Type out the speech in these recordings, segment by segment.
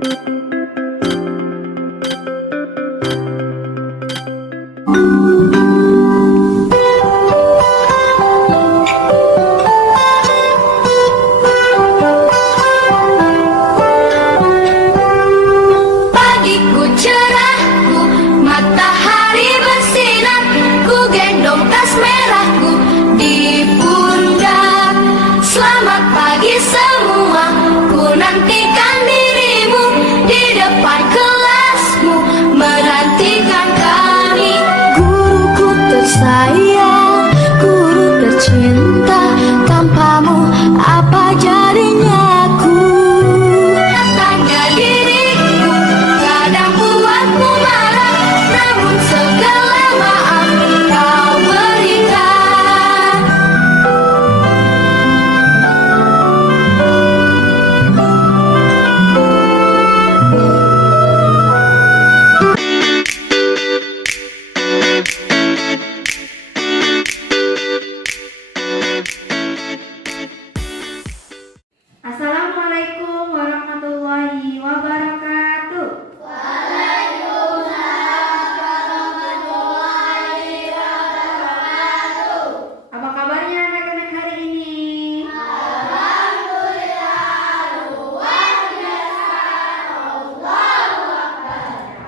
Pagiku cerah, matahari bersinar, ku gendong tas merahku di pundak. Selamat pagi semua, ku nantikan dirimu di depan kelasmu, menantikan kami. Guruku tersayang, guru tercinta, tanpamu apa jadinya aku? Tanya diriku, kadang buatmu marah, namun segala maaf kau berikan. Assalamualaikum warahmatullahi wabarakatuh. Apa kabarnya anak-anak hari ini?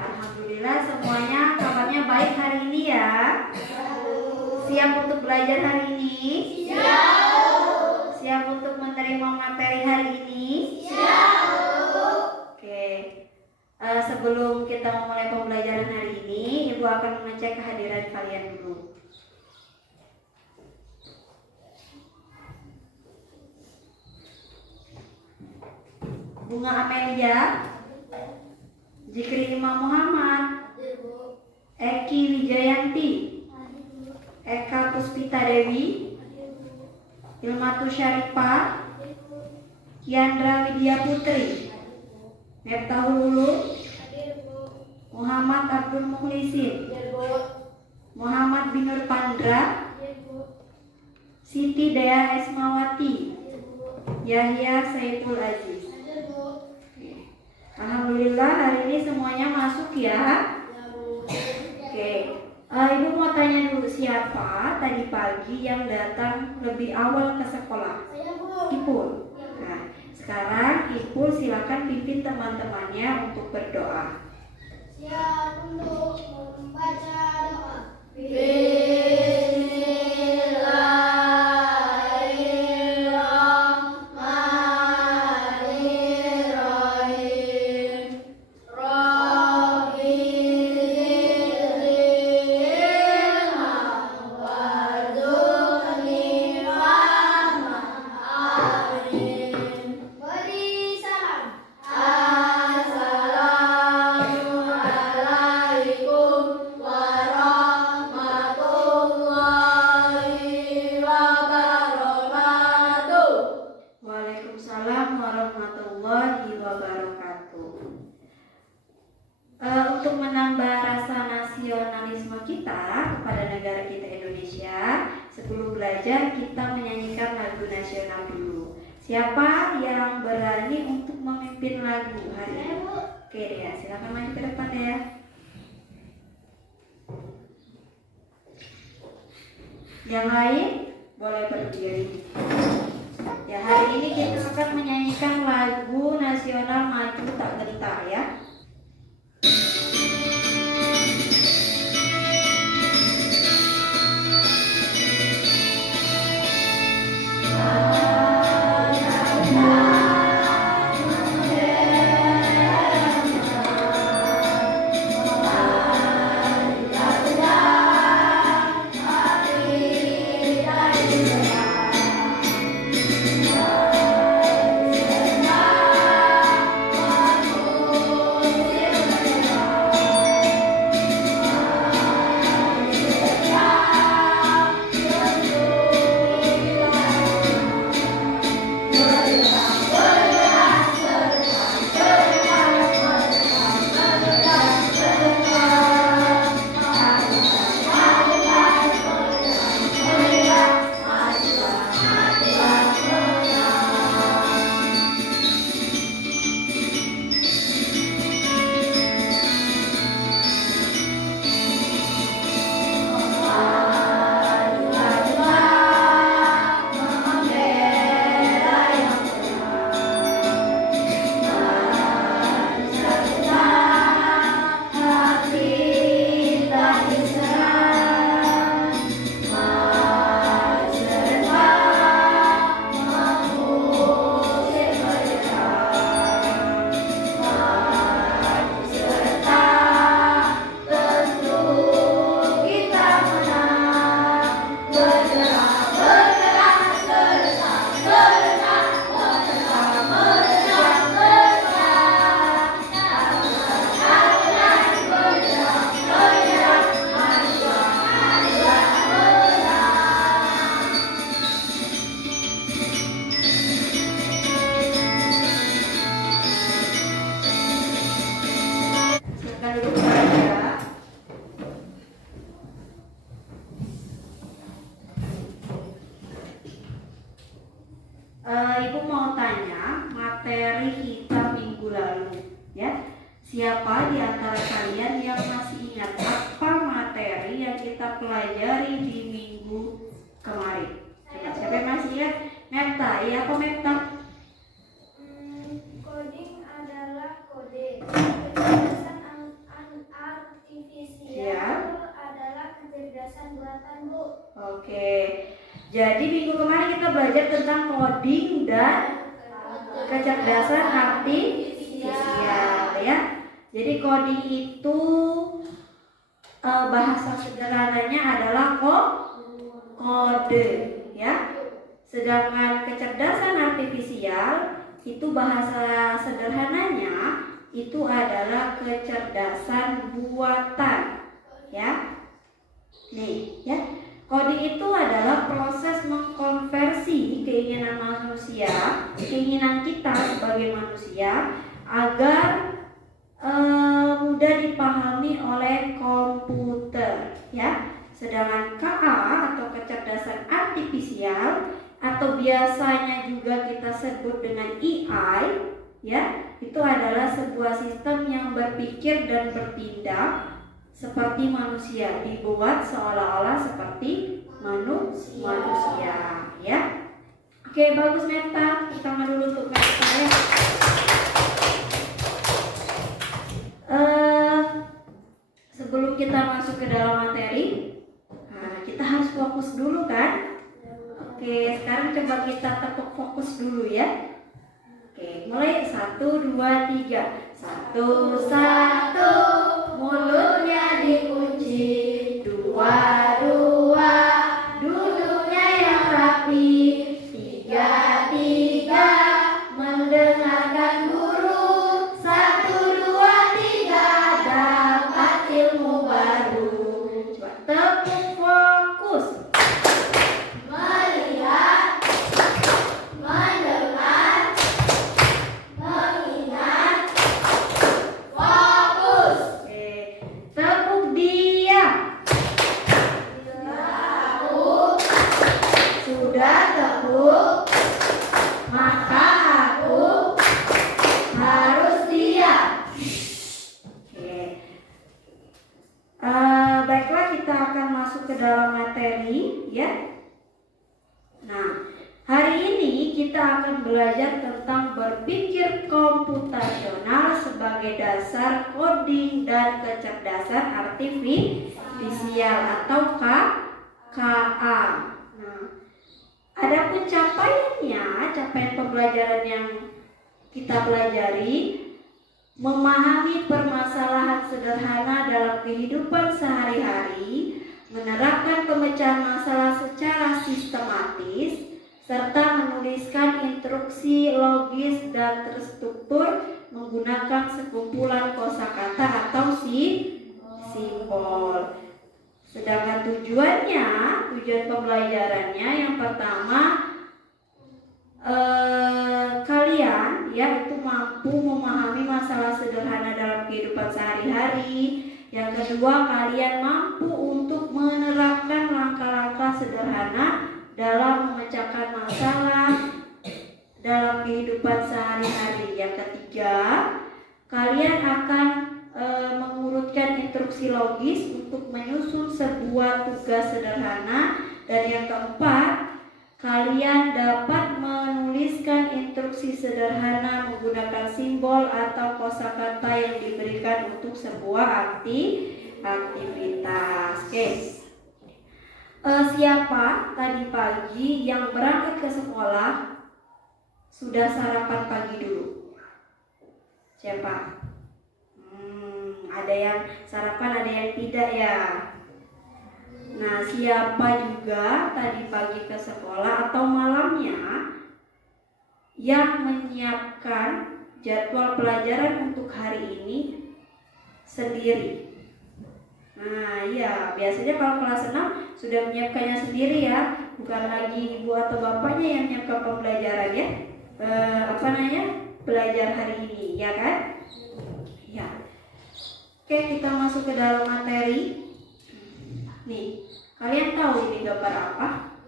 Alhamdulillah semuanya kabarnya baik hari ini ya. Siap untuk belajar hari ini? Siap untuk menerima materi hari ini? Oke. Sebelum kita memulai pembelajaran hari ini, Ibu akan mengecek kehadiran kalian dulu. Bunga Amelia, Zikri Imam Muhammad, Eki Wijayanti, Eka Puspita Dewi, Ilmatu Syarifah, Kiandra Widya Putri, Miftahul Ulum, Muhammad Abdul Mukhlisin, Muhammad Binur Pandra, Siti Dea Esmawati, Yahya Saiful Aziz. Alhamdulillah hari ini semuanya masuk ya. Oke. Ibu mau tanya dulu, siapa tadi pagi yang datang lebih awal ke sekolah? Ipul. Nah, sekarang Ipul silakan pimpin teman-temannya untuk berdoa. Siap untuk membaca doa. Bismillahirrahmanirrahim. Rabbi zidni warzuqni fahman. Amin. Beri salam. Assalamualaikum warahmatullahi wabarakatuh. Waalaikumsalam warahmatullahi wabarakatuh. Untuk menambah rasa nasionalisme kita kepada negara kita Indonesia, sebelum belajar kita menyanyikan lagu nasional dulu. Siapa yang berani untuk memimpin lagu hari ini? Oke deh, silakan maju ke depan ya. Yang lain boleh berdiri. Ya, hari ini kita akan menyanyikan lagu nasional Maju Tak Gentar ya. kita minggu lalu, ya. Siapa di antara kalian yang masih ingat apa materi yang kita pelajari di minggu kemarin? Coba, siapa yang masih ingat? Meta, iya apa Meta? Coding adalah kode. Kecerdasan artifisial Ya. adalah kecerdasan buatan, Bu. Oke. Jadi minggu kemarin kita belajar tentang coding dan kecerdasan artifisial, ya. Jadi coding itu bahasa sederhananya adalah kode, ya. Sedangkan kecerdasan artifisial itu bahasa sederhananya itu adalah kecerdasan buatan, ya. Nih, ya. Coding itu adalah proses mengkonversi keinginan manusia, keinginan kita sebagai manusia agar mudah dipahami oleh komputer, ya. Sedangkan KA atau kecerdasan artifisial atau biasanya juga kita sebut dengan AI, ya, itu adalah sebuah sistem yang berpikir dan bertindak seperti manusia, dibuat seolah-olah seperti manusia, ya. Oke, bagus Meta. Tangan dulu untuk Meta, ya. Sebelum kita masuk ke dalam materi, kita harus fokus dulu kan? Oke, sekarang coba kita tepuk fokus dulu, ya. Oke, mulai 1, 2, 3. 1, 1, mulutnya dikunci. 2, 2, duduknya yang rapi. 3, 3, mendengarkan guru. 1, 2, 3, dapat ilmu baru. Coba tepuk fokus. Melihat, mendengar, mengingat, fokus. Oke, tepuk diam. Tahu, Sudah tepuk, maka aku harus diam. Oke. Baiklah, kita akan masuk ke dalam materi, ya. Nah, hari ini kita akan belajar tentang berpikir komputasional sebagai dasar coding dan kecerdasan artifisial atau KA. Nah, adapun capaian pembelajaran yang kita pelajari, memahami permasalahan sederhana dalam kehidupan sehari-hari, menerapkan pemecahan masalah secara sistematis, serta menuliskan instruksi logis dan terstruktur menggunakan sekumpulan kosakata atau simbol. Sedangkan tujuan pembelajarannya yang pertama, kalian yaitu mampu memahami masalah sederhana dalam kehidupan sehari-hari. Yang kedua, kalian mampu untuk menerapkan langkah-langkah sederhana dalam memecahkan masalah dalam kehidupan sehari-hari. Yang ketiga, kalian akan mengurutkan instruksi logis untuk menyusun sebuah tugas sederhana. Dan yang keempat, kalian dapat menuliskan instruksi sederhana menggunakan simbol atau kosakata yang diberikan untuk sebuah aktivitas. Oke. Siapa tadi pagi yang berangkat ke sekolah sudah sarapan pagi dulu? Siapa? Ada yang sarapan, ada yang tidak, ya. Nah, siapa juga tadi pagi ke sekolah atau malamnya yang menyiapkan jadwal pelajaran untuk hari ini sendiri? Nah, ya, biasanya kalau kelas 6 sudah menyiapkannya sendiri, ya. Bukan lagi ibu atau bapaknya yang menyiapkan pembelajaran, ya. Belajar hari ini, ya kan? Ya. Oke, kita masuk ke dalam materi. Nih, kalian tahu ini gambar apa?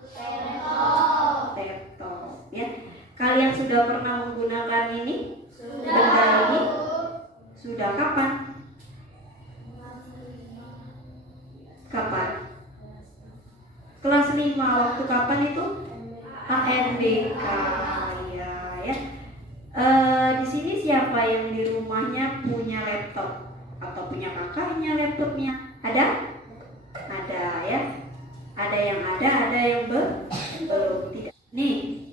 Laptop, ya. Kalian sudah pernah menggunakan ini? Benda ini sudah kapan? Kapan? Kelas 5. Waktu kapan itu? ANBK ya. Di sini siapa yang di rumahnya punya laptop atau punya kakaknya laptopnya? Ada? Ada ya. Ada yang belum. Tidak. Nih,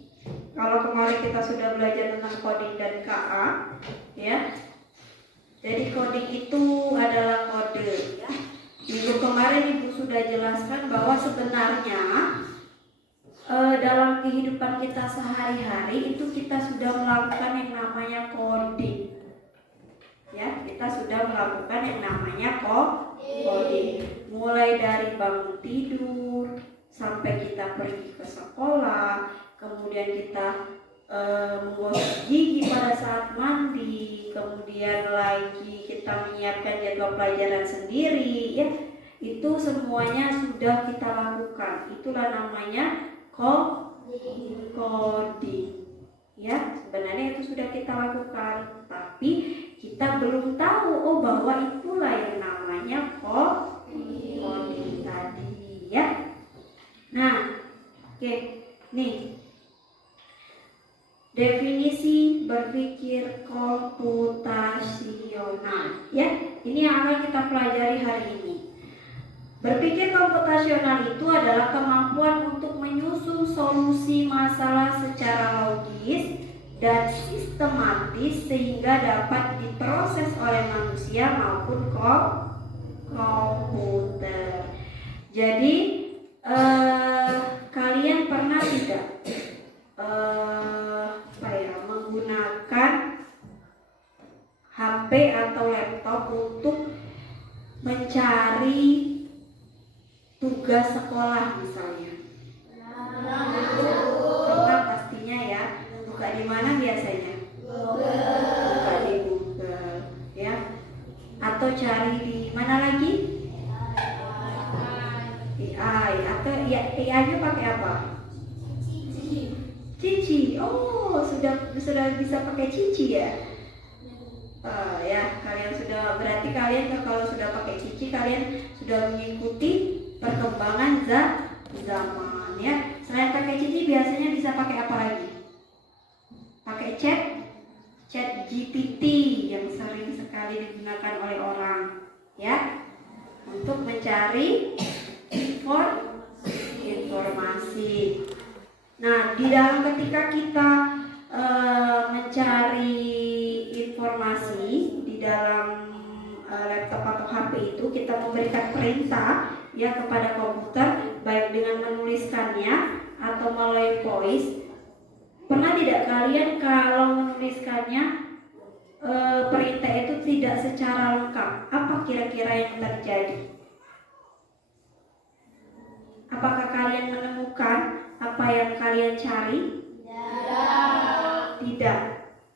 kalau kemarin kita sudah belajar tentang coding dan KA, ya. Jadi coding itu adalah kode. Ya. Minggu kemarin Ibu sudah jelaskan bahwa sebenarnya dalam kehidupan kita sehari-hari itu kita sudah melakukan yang namanya coding. Ya, kita sudah melakukan yang namanya coding. Mulai dari bangun tidur sampai kita pergi ke sekolah, kemudian kita menggosok gigi pada saat mandi, kemudian lagi kita menyiapkan jadwal pelajaran sendiri, ya. Itu semuanya sudah kita lakukan. Itulah namanya coding. Ya, sebenarnya itu sudah kita lakukan, tapi kita belum tahu bahwa itulah yang namanya coding tadi, ya. Nah, oke. Nih, definisi berpikir komputasional, ya. Ini yang akan kita pelajari hari ini. Berpikir komputasional itu adalah kemampuan untuk menyusun solusi masalah secara logis dan sistematis sehingga dapat diproses oleh manusia maupun komputer. Jadi kalian pernah tidak menggunakan HP atau laptop untuk mencari tugas sekolah misalnya? Pernah pastinya ya. Buka di mana biasanya? Buka di Google, ya. Atau cari di mana lagi? AI. Atau ya, AI-nya pakai apa? Cici. Oh, sudah bisa pakai Cici ya? Ya, kalian sudah, berarti kalian kalau sudah pakai Cici, kalian sudah mengikuti perkembangan zaman, ya. Selain pakai Cici, biasanya bisa pakai apa lagi? Pakai chat GPT yang sering sekali digunakan oleh orang, ya, untuk mencari informasi. Nah, di dalam ketika kita mencari informasi di dalam laptop atau HP itu, kita memberikan perintah ya kepada komputer, baik dengan menuliskannya atau melalui voice. Pernah tidak kalian kalau menuliskannya perintah itu tidak secara lengkap? Apa kira-kira yang terjadi? Apakah kalian menemukan apa yang kalian cari? Tidak.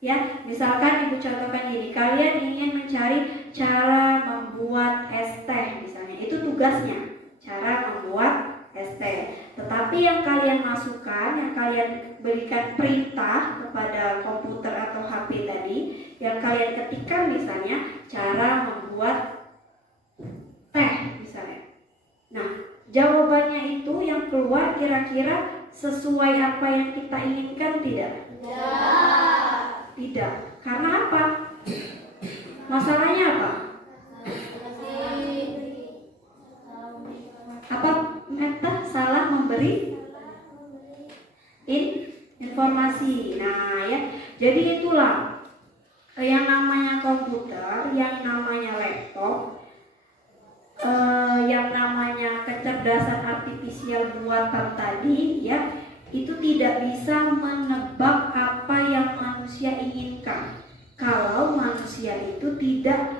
Ya, misalkan Ibu contohkan ini, kalian ingin mencari cara membuat es teh misalnya, itu tugasnya, cara membuat es teh. Tetapi yang kalian masukkan, yang kalian berikan perintah kepada komputer atau HP tadi, yang kalian ketikkan misalnya cara membuat teh misalnya. Nah, jawabannya itu yang keluar kira-kira sesuai apa yang kita inginkan tidak? Tidak. Karena apa? Masalahnya apa? Apa Meta salah memberi informasi. Nah, ya. Jadi itulah yang namanya komputer, yang namanya laptop, yang namanya kecerdasan artifisial buatan tadi, ya, itu tidak bisa menebak apa yang manusia inginkan kalau manusia itu tidak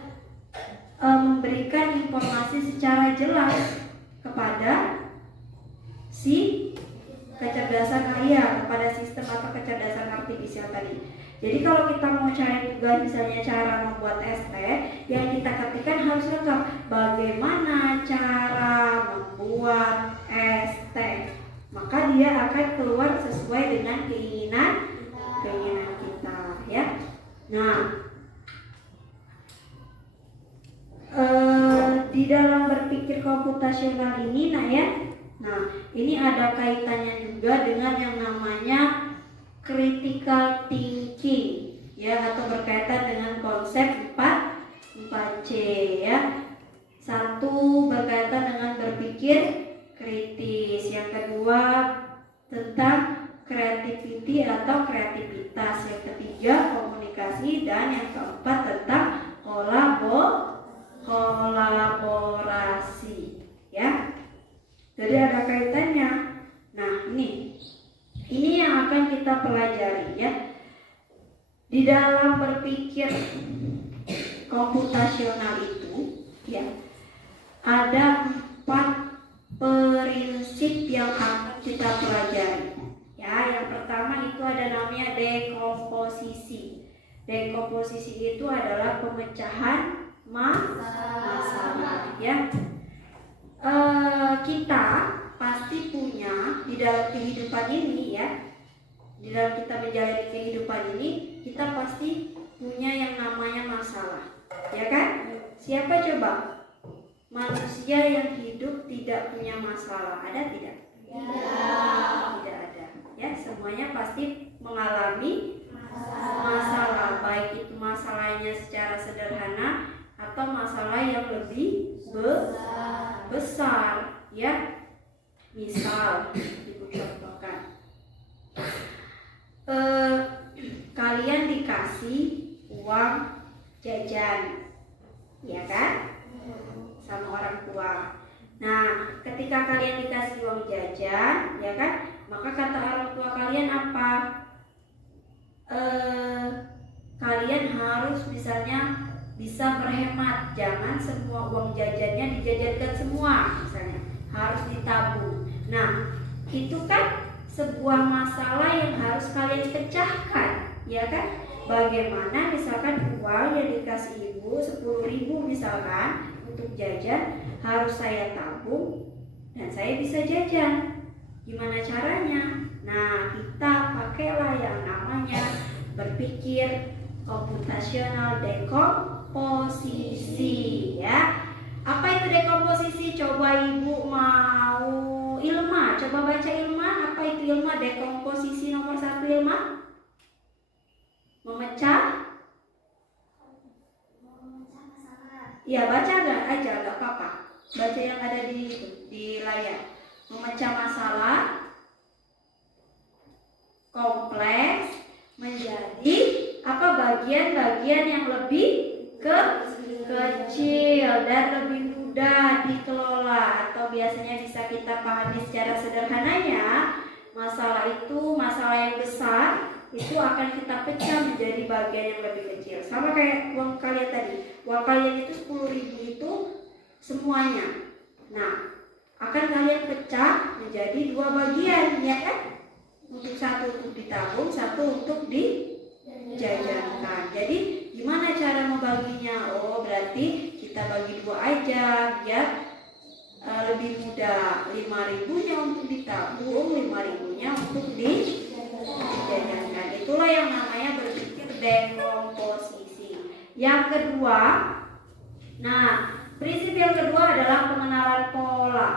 memberikan informasi secara jelas kepada si kecerdasan kepada sistem atau kecerdasan artifisial tadi. Jadi kalau kita mau cari tugas misalnya cara membuat es teh, yang kita ketikkan harus lengkap. Bagaimana cara membuat es teh? Maka dia akan keluar sesuai dengan keinginan kita, ya. Nah, di dalam berpikir komputasional ini, ini ada kaitannya juga dengan yang namanya critical thinking, ya, atau berkaitan dengan konsep 4C, ya. Satu, berkaitan dengan berpikir kritis. Yang kedua, tentang creativity atau kreativitas. Yang ketiga, komunikasi. Dan yang keempat, tentang kolaborasi, ya. Jadi ada kaitannya. Nah, ini yang akan kita pelajari, ya. Di dalam berpikir komputasional itu, ya, ada 4 prinsip yang akan kita pelajari. Ya, yang pertama itu ada namanya dekomposisi. Dekomposisi itu adalah pemecahan masalah, ya. Kita pasti punya di dalam kehidupan ini, ya. Di dalam kita menjalani kehidupan ini, kita pasti punya yang namanya masalah, ya kan? Siapa coba manusia yang hidup tidak punya masalah? Ada tidak? Tidak ada. Ya, semuanya pasti mengalami masalah, baik itu masalahnya secara sederhana atau masalah yang lebih besar, ya. Misal, ibu contohkan, kalian dikasih uang jajan, ya kan, sama orang tua. Nah, ketika kalian dikasih uang jajan, ya kan, maka kata orang tua kalian apa? Kalian harus misalnya bisa berhemat, jangan semua uang jajannya dijajankan semua, misalnya harus ditabung. Nah, itu kan sebuah masalah yang harus kalian pecahkan, ya kan? Bagaimana misalkan uang yang dikasih ibu 10.000 misalkan untuk jajan harus saya tabung dan saya bisa jajan. Gimana caranya? Nah, kita pakailah yang namanya berpikir komputasional dekomposisi, ya. Apa itu dekomposisi? Coba ibu mau Ilma, coba baca Ilma. Apa itu Ilma? Dekomposisi nomor 1 Ilma? Memecah masalah. Ya, baca nggak aja, nggak apa-apa. Baca yang ada di layar. Memecah masalah kompleks menjadi apa, bagian-bagian yang lebih kecil dan lebih mudah dikelola, atau biasanya bisa kita pahami secara sederhananya, masalah yang besar itu akan kita pecah menjadi bagian yang lebih kecil. Sama kayak uang kalian tadi. Uang kalian itu 10.000 itu semuanya. Nah, akan kalian pecah menjadi 2 bagian, ya kan? Untuk satu untuk ditabung, satu untuk dijajankan. Jadi gimana cara membaginya? Oh, berarti kita bagi 2 aja biar lebih mudah. 5.000-nya untuk ditabung, 5.000-nya untuk dijajankan. Itulah yang namanya berpikir dekomposisi. Yang kedua, prinsip yang kedua adalah pengenalan pola.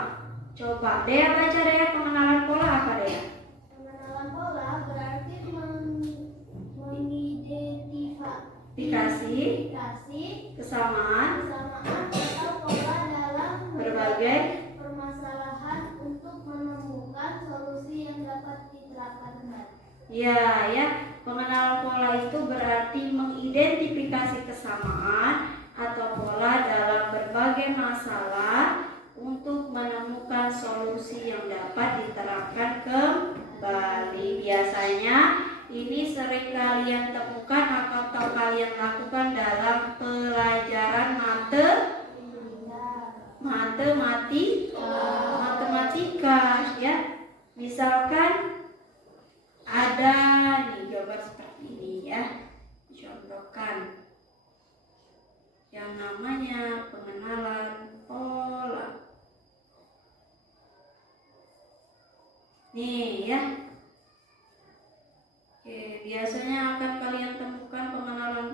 Coba Dea baca, Dea, pengenalan pola apa, Dea? Pengenalan pola berarti mengidentifikasi kesamaan atau pola dalam berbagai permasalahan untuk menemukan solusi yang dapat diterapkan. ya. Pengenalan pola itu berarti mengidentifikasi kesamaan atau pola dalam berbagai masalah untuk menemukan solusi yang dapat diterapkan kembali. Biasanya ini sering kalian temukan atau kalian lakukan dalam pelajaran matematika, ya. Misalkan ada gambar seperti ini, ya. Contohkan yang namanya pengenalan pola. Nih, ya. Oke, biasanya akan kalian temukan pengenalan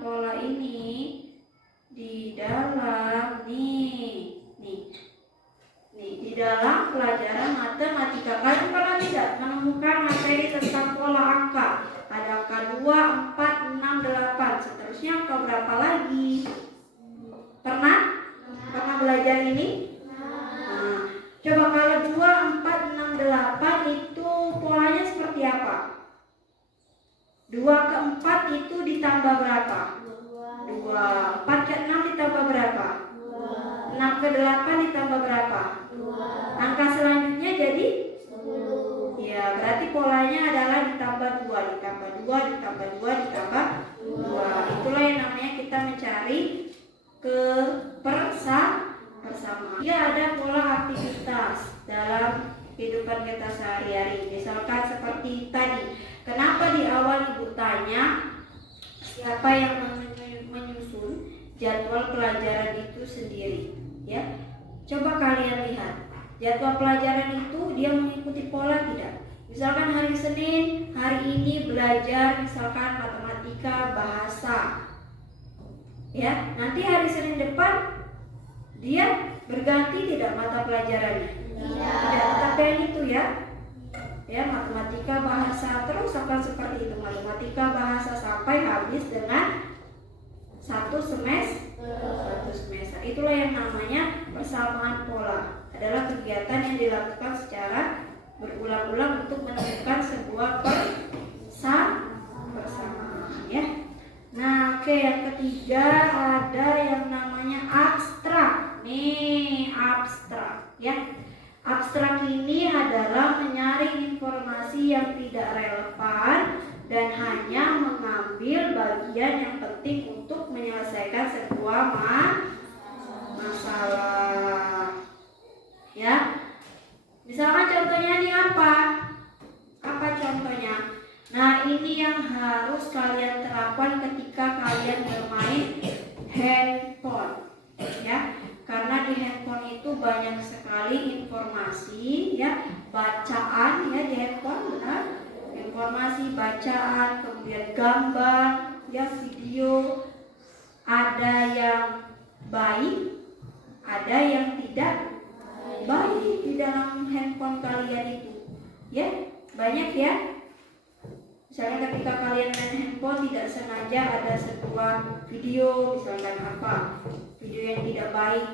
lagi? Pernah? Pernah belajar ini? Nah, coba kalau 2, 4, 6, 8 itu polanya seperti apa? 2 ke 4 itu ditambah berapa? 2. 4 ke 6 ditambah berapa? 6 ke 8 ditambah berapa? Angka selanjutnya jadi? Ya, berarti polanya adalah ditambah 2, ditambah 2, ditambah 2, ditambah 2. Itulah yang namanya kita mencari persamaan. Ya, ada pola aktivitas dalam kehidupan kita sehari-hari. Misalkan seperti tadi, kenapa di awal ibu tanya siapa yang menyusun jadwal pelajaran itu sendiri? Ya, coba kalian lihat jadwal pelajaran itu dia mengikuti pola tidak? Misalkan hari Senin, hari ini belajar misalkan matematika, bahasa. Ya, nanti hari Senin depan dia berganti tidak mata pelajarannya? Tidak, tapi yang itu ya. Ya, matematika, bahasa, terus akan seperti itu. Matematika, bahasa sampai habis dengan satu semester. Itulah yang namanya persamaan pola. Adalah kegiatan yang dilakukan secara berulang-ulang untuk menemukan sebuah persamaan, ya. Nah, oke, yang ketiga ada yang namanya abstrak. Nih, abstrak, ya. Abstrak ini adalah menyaring informasi yang tidak relevan dan hanya mengambil bagian yang penting untuk menyelesaikan sebuah masalah. Ya. Misalkan contohnya ini apa? Apa contohnya? Nah, ini yang harus kalian terapkan ketika kalian bermain handphone, ya. Karena di handphone itu banyak sekali informasi, ya, bacaan, ya, di handphone, benar. Informasi, bacaan, kemudian gambar, ya, video. Ada yang baik, ada yang tidak baik di dalam handphone kalian itu, ya, banyak ya. Misalnya ketika kalian main handphone tidak sengaja ada sebuah video, misalkan apa, video yang tidak baik,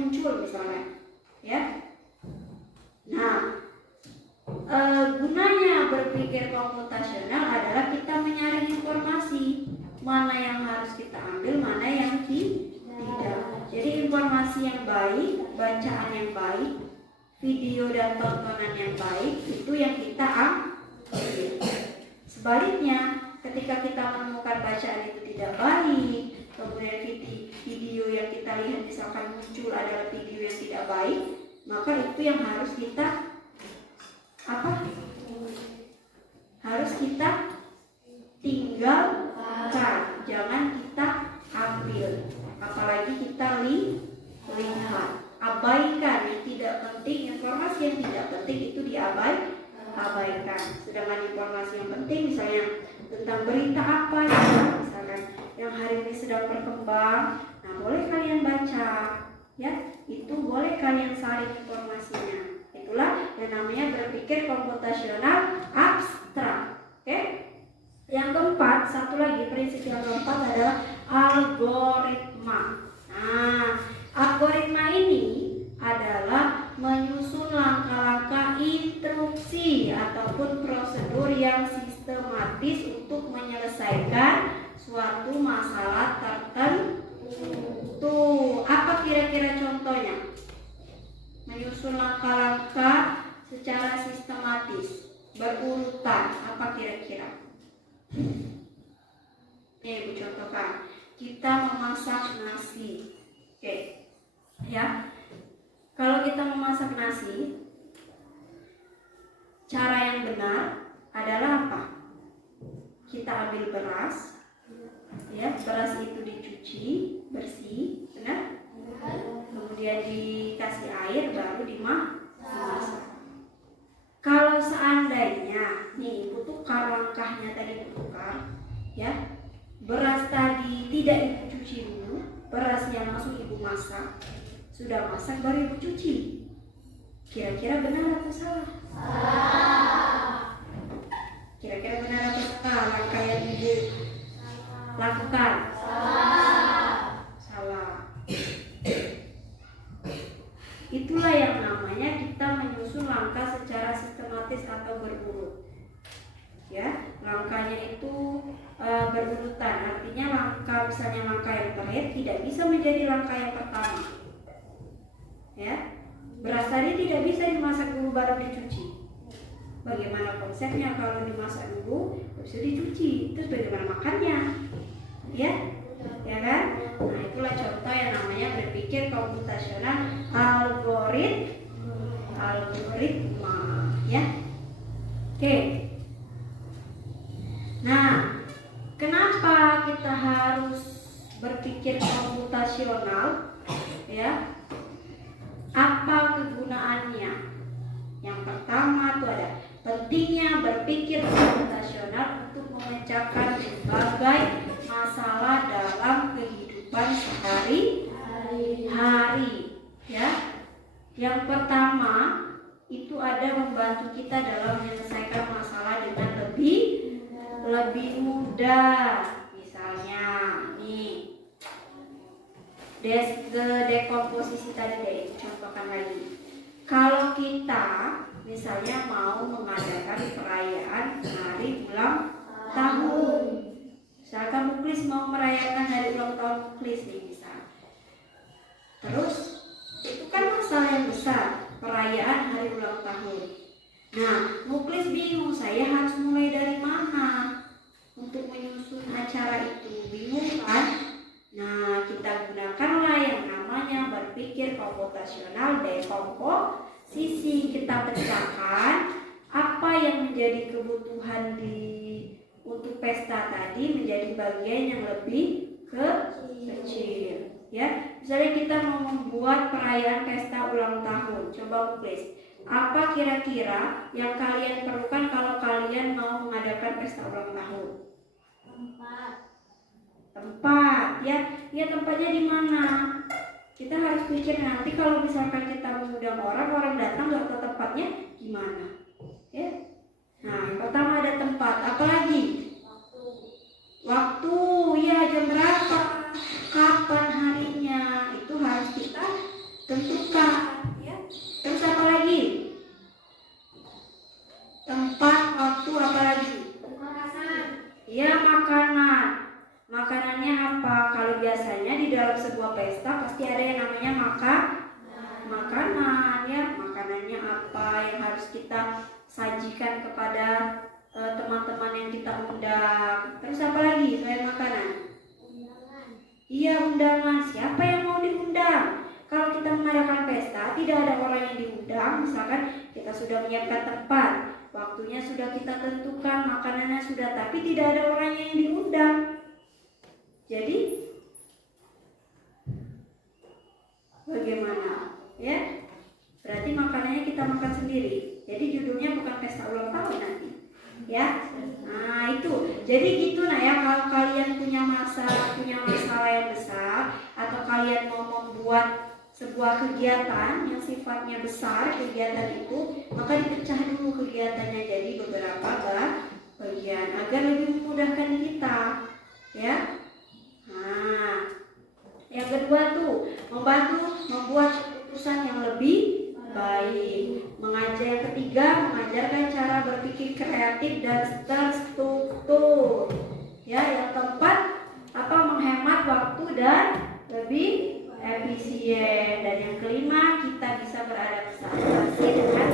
muncul misalnya, ya. Nah, gunanya berpikir komputasional adalah kita menyaring informasi, mana yang harus kita ambil, mana yang tidak. Jadi informasi yang baik, bacaan yang baik, video dan tontonan yang baik itu yang kita ambil. Sebaliknya, ketika kita menemukan bacaan itu tidak baik, kemudian video yang kita lihat misalkan muncul adalah video yang tidak baik, maka itu yang harus kita harus kita tinggalkan, jangan kita ambil, apalagi kita lihat. Abaikan yang tidak penting, informasi yang tidak penting itu diabaikan. Sedangkan informasi yang penting misalnya tentang berita apa ya, misalkan yang hari ini sedang berkembang, nah boleh kalian baca, ya, itu boleh kalian saring informasinya. Itulah yang namanya berpikir komputasional abstrak. Oke? Yang keempat, satu lagi prinsip yang keempat adalah algoritma. Nah, algoritma ini adalah menyusun langkah-langkah instruksi ataupun prosedur yang sistematis untuk menyelesaikan suatu masalah tertentu. Apa kira-kira contohnya? Menyusun langkah-langkah secara sistematis, berurutan. Apa kira-kira? Ini Ibu contohkan. Kita memasak nasi. Oke. Ya. Kalau kita memasak nasi, cara yang benar adalah apa? Kita ambil beras, ya, beras itu dicuci bersih, benar? Kemudian dikasih air, baru dimasak. Kalau seandainya, nih Ibu tukar langkahnya tadi, Ibu tukar, ya, beras tadi tidak Ibu cuci dulu, berasnya langsung Ibu masak. Sudah masak baru Ibu cuci. Kira-kira benar atau salah? Salah. Kira-kira benar atau salah langkah yang Ibu lakukan? Salah. Itulah yang namanya kita menyusun langkah secara sistematis atau berurut. Ya, langkahnya itu berurutan. Artinya misalnya langkah yang terakhir tidak bisa menjadi langkah yang pertama. Ya, beras tadi tidak bisa dimasak dulu baru dicuci. Bagaimana konsepnya kalau dimasak dulu bisa dicuci, terus bagaimana makannya? Ya kan? Nah, itulah contoh yang namanya berpikir komputasional algoritma, ya. Oke. Nah, kenapa kita harus berpikir komputasional? Ya. Apa kegunaannya? Yang pertama itu ada pentingnya berpikir komputasional untuk memecahkan berbagai masalah dalam kehidupan sehari-hari. Ya. Yang pertama itu ada membantu kita dalam menyelesaikan masalah dengan lebih mudah. Misalnya nih, dekomposisi tadi deh, contohkan lagi. Kalau kita misalnya mau mengadakan perayaan hari ulang tahun, misalkan Muklis mau merayakan hari ulang tahun Muklis nih misal. Terus itu kan masalah yang besar, perayaan hari ulang tahun. Nah, Muklis bingung, saya harus mulai dari mana untuk menyusun acara itu, bingung kan? Nah, kita gunakanlah yang namanya berpikir komputasional dekomposisi. Kita pecahkan apa yang menjadi kebutuhan untuk pesta tadi menjadi bagian yang lebih kecil. Ya, misalnya kita mau membuat perayaan pesta ulang tahun. Coba Muklis, apa kira-kira yang kalian perlukan kalau kalian mau mengadakan pesta ulang tahun? Tempat, ya tempatnya di mana? Kita harus pikir nanti kalau misalkan kita mengundang orang datang nggak ke tempatnya gimana? Ya. Nah, yang pertama ada tempat, apalagi? Waktu, ya jam berapa? Kapan harinya? Itu harus kita tentukan. Ya. Terus apa lagi? Tempat, waktu, apa lagi? Ya, makanan. Makanannya apa? Kalau biasanya di dalam sebuah pesta pasti ada yang namanya makanan, ya. Makanannya apa yang harus kita sajikan kepada teman-teman yang kita undang. Terus apa lagi selain makanan? Undangan. Iya, undangan. Siapa yang mau diundang? Kalau kita mengadakan pesta, tidak ada orang yang diundang. Misalkan kita sudah menyiapkan tempat, waktunya sudah kita tentukan, makanannya sudah, tapi tidak ada orang yang diundang. Jadi bagaimana? Ya, berarti makanannya kita makan sendiri. Jadi judulnya bukan pesta ulang tahun nanti. Ya, nah itu. Jadi gitu ya. Kalau kalian punya masalah yang besar, atau kalian mau membuat sebuah kegiatan yang sifatnya besar, kegiatan itu, maka dipecah dulu kegiatannya jadi beberapa bagian agar lebih memudahkan kita. Ya. Nah, yang kedua tuh membantu membuat keputusan yang lebih baik. Yang ketiga, mengajarkan cara berpikir kreatif dan terstruktur. Ya, yang keempat, menghemat waktu dan lebih efisien. Dan yang kelima, kita bisa beradaptasi dengan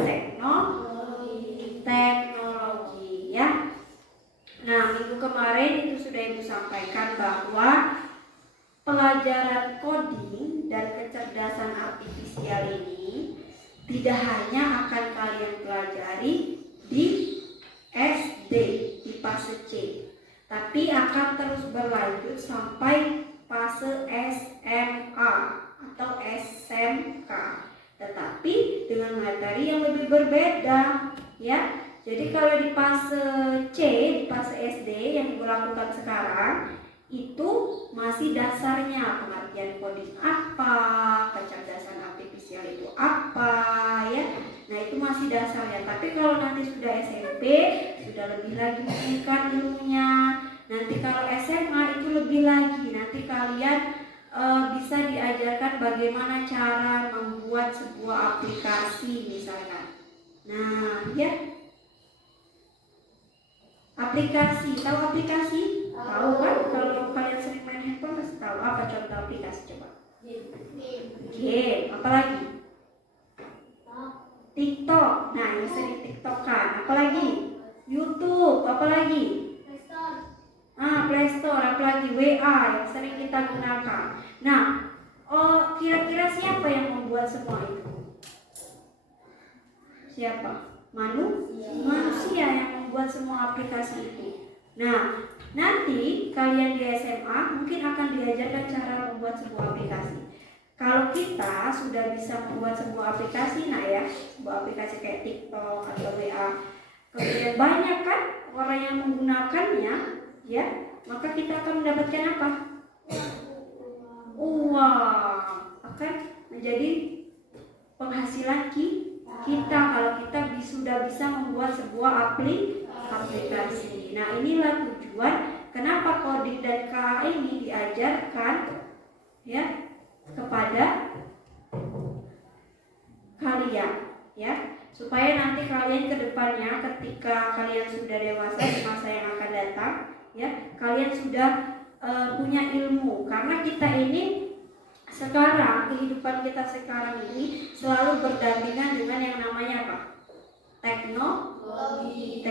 teknologi. Ya. Nah, minggu kemarin itu sudah Ibu sampaikan bahwa pelajaran coding dan kecerdasan artifisial ini tidak hanya akan kalian pelajari di SD, di fase C, tapi akan terus berlanjut sampai fase SMA atau SMK, tetapi dengan materi yang lebih berbeda, ya. Jadi kalau di fase C, di fase SD yang Ibu lakukan sekarang, itu masih dasarnya, pengertian coding apa, kecerdasan artifisial itu apa, ya. Nah, itu masih dasarnya. Tapi kalau nanti sudah SMP, sudah lebih lagi meningkat ilmunya. Nanti kalau SMA itu mengajarkan bagaimana cara membuat sebuah aplikasi misalkan. Nah, ya. Aplikasi, tahu aplikasi? Tahu kan? Kalau kalian sering main handphone pasti tahu. Apa contoh aplikasi coba? Game, apalagi? TikTok. Nah, yang sering TikTokan. Apalagi? YouTube, apalagi? Playstore, apalagi WA yang sering kita gunakan. Nah, kira-kira siapa yang membuat semua itu? Siapa? Manusia yang membuat semua aplikasi itu. Nah, nanti kalian di SMA mungkin akan diajarkan cara membuat sebuah aplikasi. Kalau kita sudah bisa membuat sebuah aplikasi, nah ya, sebuah aplikasi kayak TikTok atau WA, kemudian banyak kan orang yang menggunakannya, ya, maka kita akan mendapatkan apa? Uang. Akan menjadi penghasilan kita kalau kita sudah bisa membuat sebuah aplikasi. Nah, inilah tujuan kenapa coding dan KA ini diajarkan ya kepada kalian, ya, supaya nanti kalian ke depannya ketika kalian sudah dewasa di masa yang akan datang, ya, kalian sudah punya ilmu. Karena kita ini sekarang, kehidupan kita sekarang ini selalu berdampingan dengan yang namanya apa? Teknologi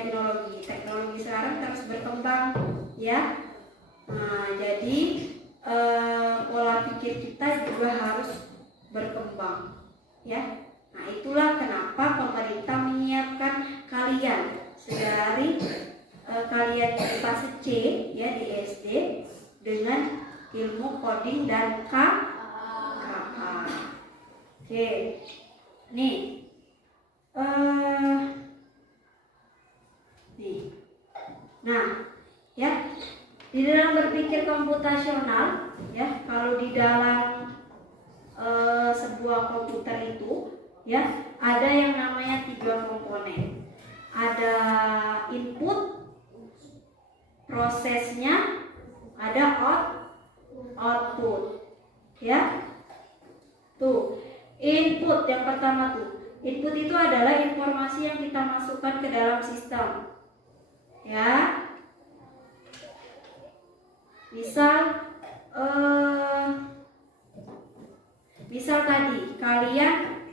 sekarang terus berkembang, ya. Nah, jadi pola pikir kita juga harus berkembang, ya. Nah, itulah kenapa pemerintah menyiapkan kalian sedari kalian di fase C, ya, di SD dengan ilmu coding dan KA. Oke, nih, nah, ya, di dalam berpikir komputasional, ya, kalau di dalam sebuah komputer itu, ya, ada yang namanya 3 komponen. Ada input, prosesnya, ada output, ya. Tuh, input yang pertama tuh. Input itu adalah informasi yang kita masukkan ke dalam sistem. Ya. Misal tadi kalian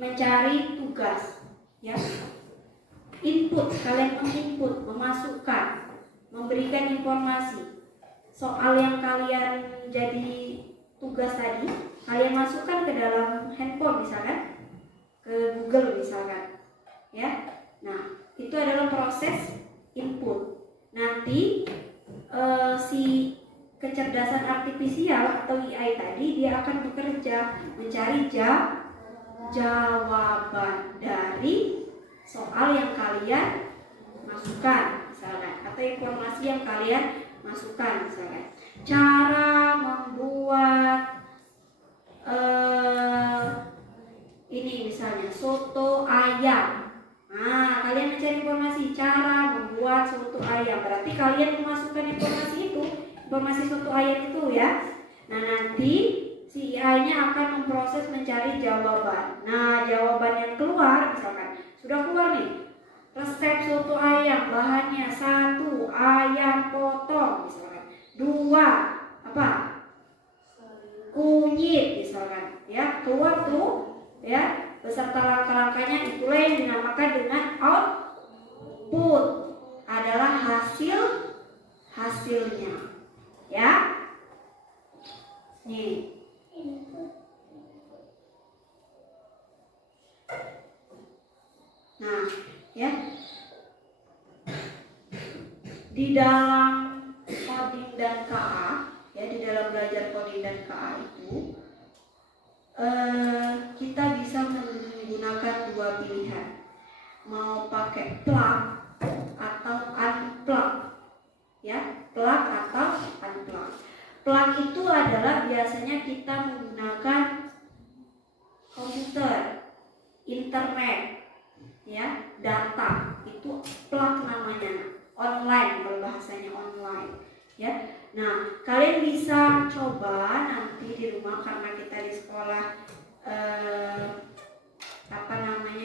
mencari tugas, ya. Input, kalian menginput, memasukkan, memberikan informasi soal yang kalian jadi tugas tadi, kalian masukkan ke dalam handphone misalkan, ke Google misalkan, ya. Nah, itu adalah proses input. Nanti si kecerdasan artifisial atau AI tadi dia akan bekerja mencari jawaban dari soal yang kalian masukkan misalkan, atau informasi yang kalian masukkan misalkan. Cara membuat ini misalnya soto ayam. Nah, kalian mencari informasi cara membuat soto ayam. Berarti kalian memasukkan informasi soto ayam itu, ya. Nah, nanti si AI-nya akan memproses mencari jawaban. Nah, jawaban yang keluar misalkan sudah keluar nih. Resep soto ayam, bahannya 1 ayam potong misalkan. 2 apa? Kunyit misalkan, ya. Keluar tuh, ya, beserta langkah-langkahnya. Itulah yang dinamakan dengan output, adalah hasilnya, ya. Nih. Nah, ya. Di dalam coding dan KA, ya, di dalam belajar coding dan KA itu kita bisa menggunakan 2 pilihan, mau pakai plug atau unplug, ya, plug atau unplug. Plug itu adalah biasanya kita menggunakan komputer, internet, ya, data, itu plug namanya, online kalau bahasanya online, ya. Nah, kalian bisa coba nanti di rumah karena kita di sekolah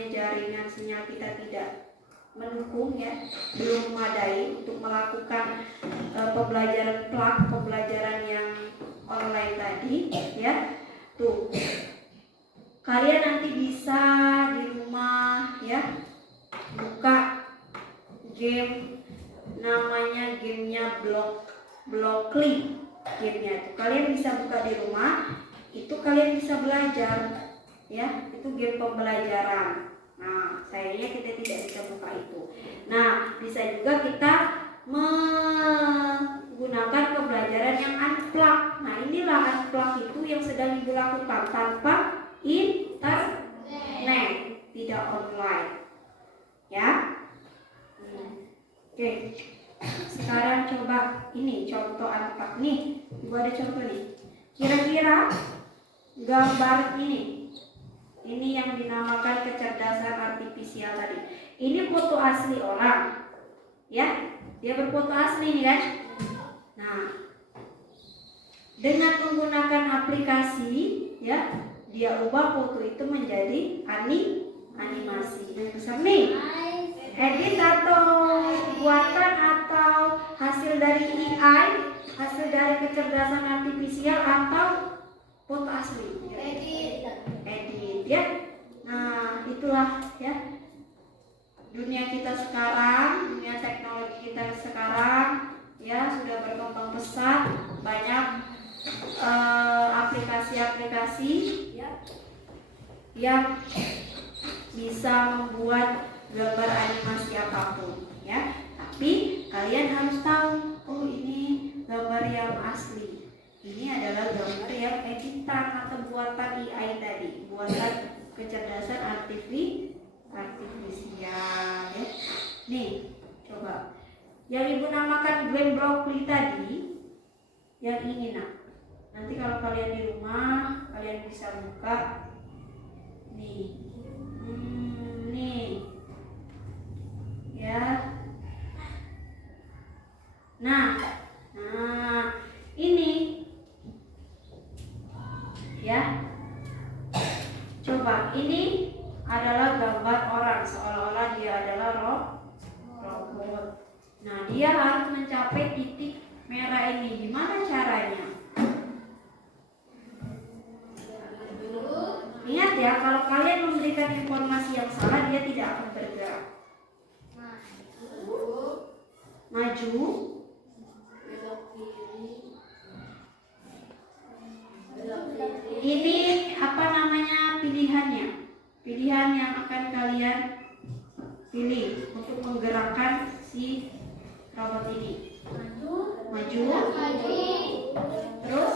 jaringan sinyal kita tidak mendukung ya, belum memadai untuk melakukan pembelajaran yang online tadi ya. Tuh, kalian nanti bisa di rumah ya buka game, namanya gamenya Blockly gamenya itu. Kalian bisa buka di rumah, itu kalian bisa belajar ya, itu game pembelajaran. Nah, sayangnya kita tidak bisa buka itu. Nah, bisa juga kita menggunakan pembelajaran yang unplug. Nah, inilah unplug itu yang sedang Ibu lakukan tanpa internet, tidak online. Ya. Oke. Sekarang coba ini contoh unplug nih. Ibu ada contoh nih. Kira-kira gambar ini yang dinamakan kecerdasan artifisial tadi. Ini foto asli orang, ya. Dia berfoto asli nih kan. Nah, dengan menggunakan aplikasi, ya, dia ubah foto itu menjadi animasi. Yang besar nih, edit atau buatan atau hasil dari AI, hasil dari kecerdasan artifisial atau foto asli. Edit ya. Nah, itulah ya dunia kita sekarang, dunia teknologi kita sekarang ya sudah berkembang pesat, banyak aplikasi-aplikasi ya yang bisa membuat gambar animasi apapun ya. Tapi kalian harus tahu, oh ini gambar yang asli, ini adalah gambar yang editan atau buatan AI tadi, buatan kecerdasan artifisial ya. Nih, coba yang Ibu namakan Glenn Broccoli tadi, yang ini nanti kalau kalian di rumah kalian bisa buka nih. Nih ya. Nah ini ya, coba ini adalah gambar orang seolah-olah dia adalah robot. Nah, dia harus mencapai titik merah ini. Gimana caranya? Ingat ya, kalau kalian memberikan informasi yang salah, dia tidak akan bergerak. Maju, ini apa namanya pilihannya? Pilihan yang akan kalian pilih untuk menggerakkan si robot ini. Maju, terus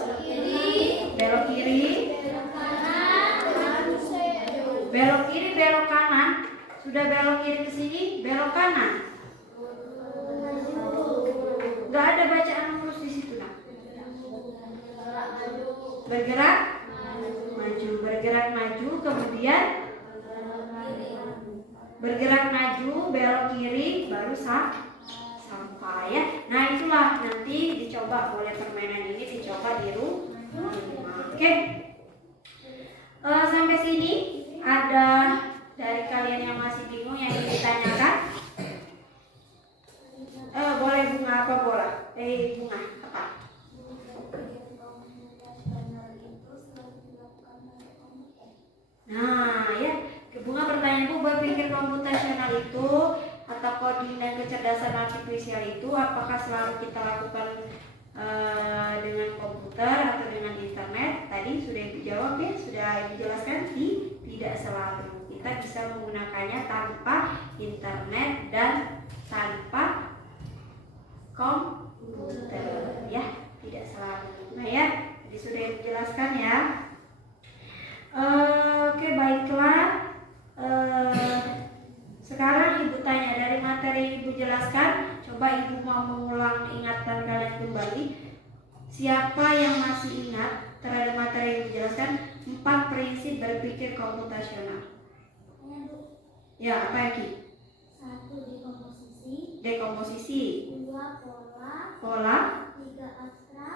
belok kiri, belok kiri, belok kanan. Sudah belok kiri ke sini, belok kanan. Gak ada bacaan lurus di situ nak. Bergerak, maju, bergerak maju, kemudian bergerak maju, belok kiri, baru sampai ya. Nah, itulah nanti dicoba, boleh permainan ini dicoba di rumah. Oke. Sampai sini ada dari kalian yang masih bingung yang ingin ditanyakan? Boleh bunga apa bola? Bunga apa? Nah ya, bunga pertanyaanku, berpikir komputasional itu atau coding dan kecerdasan artifisial itu apakah selalu kita lakukan dengan komputer atau dengan internet? Tadi sudah Ibu jawab ya, sudah Ibu jelaskan, tidak selalu. Kita bisa menggunakannya tanpa internet dan tanpa komputer ya, tidak selalu. Nah ya, jadi sudah Ibu jelaskan ya. Oke, baiklah. Sekarang Ibu tanya, dari materi Ibu jelaskan, coba Ibu mau mengulang ingatan kalian kembali. Siapa yang masih ingat terhadap materi yang Ibu jelaskan? 4 prinsip berpikir komputasional. Ya, apa lagi? 1 dekomposisi, Dekomposisi. 2 pola, Pola. 3 abstrak,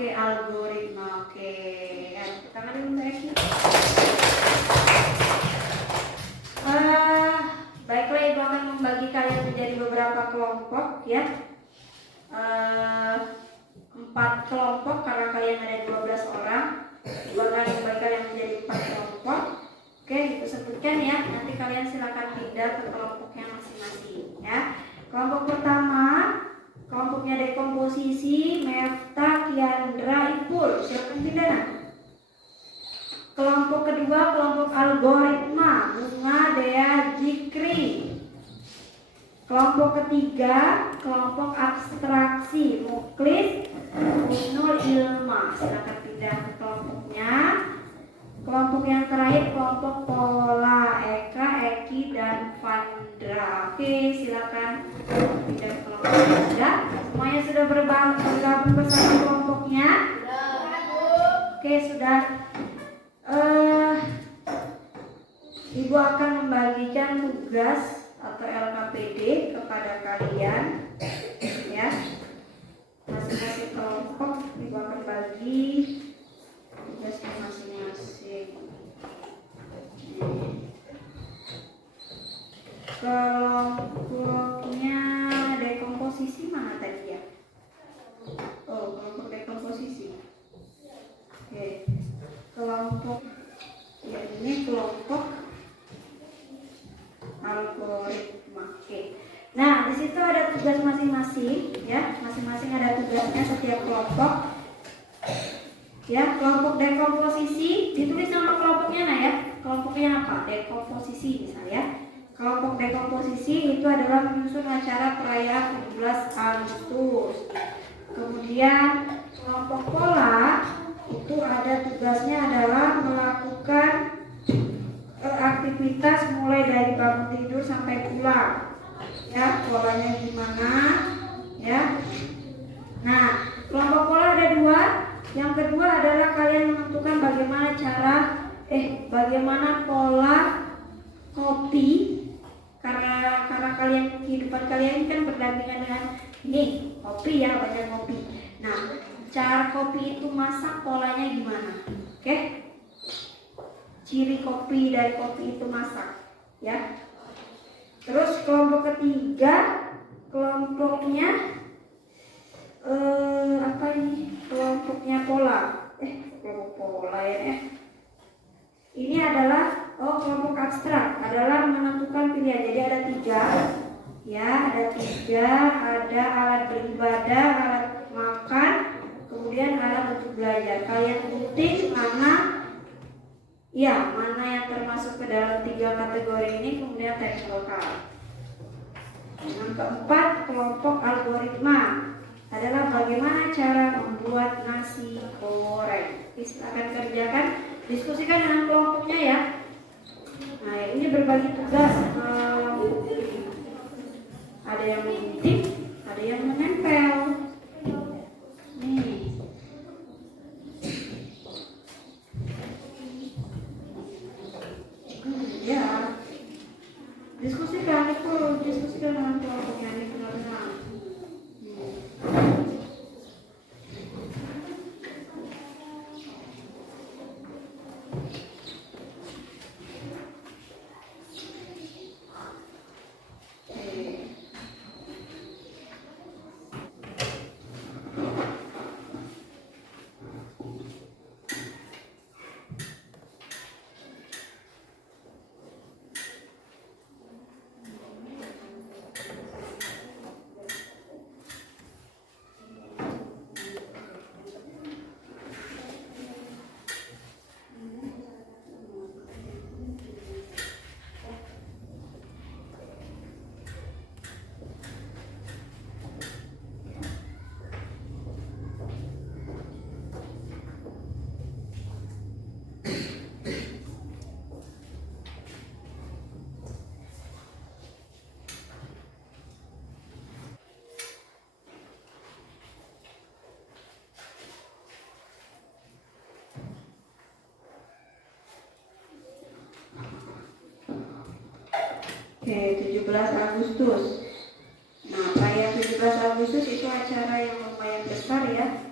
Oke, algoritma. Oke. Ya, tangan dulu Mbak Eki. Baiklah, Ibu akan membagi kalian menjadi beberapa kelompok ya. 4 kelompok karena kalian ada 12 orang. Ibu akan membagi kalian menjadi 4 kelompok. Oke, Ibu sebutkan ya. Nanti kalian silakan pindah ke kelompoknya masing-masing ya. Kelompok pertama, kelompoknya dekomposisi, Mefta, Kiandra, Ipul. Silakan pindah. Nah. Kelompok kedua, kelompok algoritma, Bunga, Dea, Jikri. Kelompok ketiga, kelompok abstraksi, Muklis, Nul, Ilma. Silakan pindah ke kelompoknya. Kelompok yang terakhir, kelompok pola, Eka, Eki, dan Vandra. Oke, silakan pindah ke kelompoknya. Sudah? Semuanya sudah bergabung bersama kelompoknya? Oke, sudah. Ibu akan membagikan tugas atau LKPD kepada kalian ya. Masing-masing kelompok Ibu akan bagi tugasnya masing-masing. Kelompoknya dekomposisi mana tadi ya? Oh, kelompok dekomposisi. Oke. Kelompok ya, ini kelompok algoritma. Oke. Nah, di situ ada tugas masing-masing ya. Masing-masing ada tugasnya setiap kelompok. Ya, kelompok dekomposisi ditulis nama kelompoknya nah ya. Kelompoknya apa? Dekomposisi misalnya. Kelompok dekomposisi itu adalah menyusun acara perayaan 17 Agustus. Kemudian kelompok pola itu ada tugasnya adalah melakukan aktivitas mulai dari bangun tidur sampai pulang. Ya, polanya gimana? Ya. Nah, kelompok pola ada 2. Yang kedua adalah kalian menentukan bagaimana pola kopi karena kalian kehidupan kalian kan berdampingan dengan ini kopi ya, banyak kopi. Nah, cara kopi itu masak polanya gimana? Oke? Ciri kopi dari kopi itu masak, ya. Terus kelompok ketiga, kelompoknya apa ini? Kelompoknya pola. Kelompok pola ya. Ini adalah kelompok abstrak adalah menentukan pilihan. Jadi ada 3, ya, ada 3. Ada alat beribadah, alat makan, kemudian alat untuk belajar. Kalian ketik mana yang termasuk ke dalam 3 kategori ini, kemudian teks lokal. Yang keempat, kelompok algoritma adalah bagaimana cara membuat nasi goreng. Silakan kerjakan, diskusikan dengan kelompoknya ya. Nah, ini berbagi tugas. Ada yang mengintip, ada yang menempel. Nih. Ya. Diskusikan dengan kelompoknya ini benar-benar. Oke, 17 Agustus. Nah, perayaan 17 Agustus itu acara yang lumayan besar ya.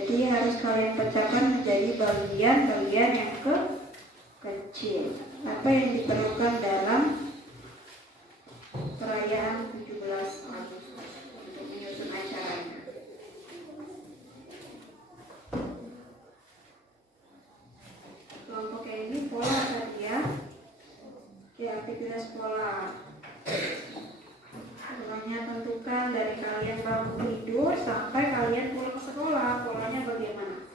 Jadi harus kalian pecahkan menjadi bagian-bagian yang kecil. Apa yang diperlukan dalam perayaan 17 Agustus untuk menyusun acaranya? Kelompok ini pola tadi ya. Oke, aktivitas pola. Polanya tentukan dari kalian bangun tidur sampai kalian pulang sekolah. Polanya bagaimana?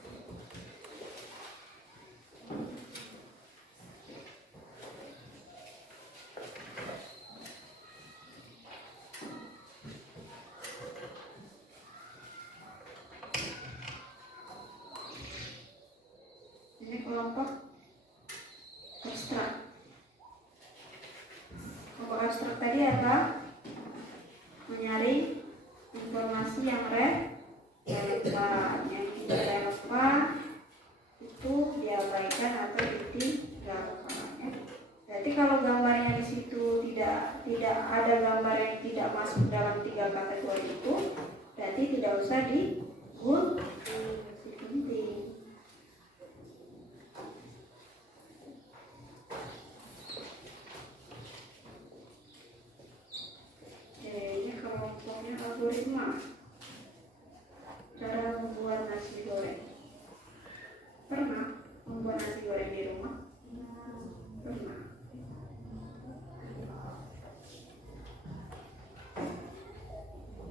Ini kelompok abstrak. Kelompok abstrak tadi apa? Menyaring informasi yang relevan, yang tidak relevan itu diabaikan atau ditinggalkan. Jadi kalau gambarnya di situ tidak ada gambar yang tidak masuk dalam 3 kategori itu, berarti tidak usah digunting. Kelompoknya algoritma. Cara membuat nasi goreng. Pernah membuat nasi goreng di rumah? Pernah.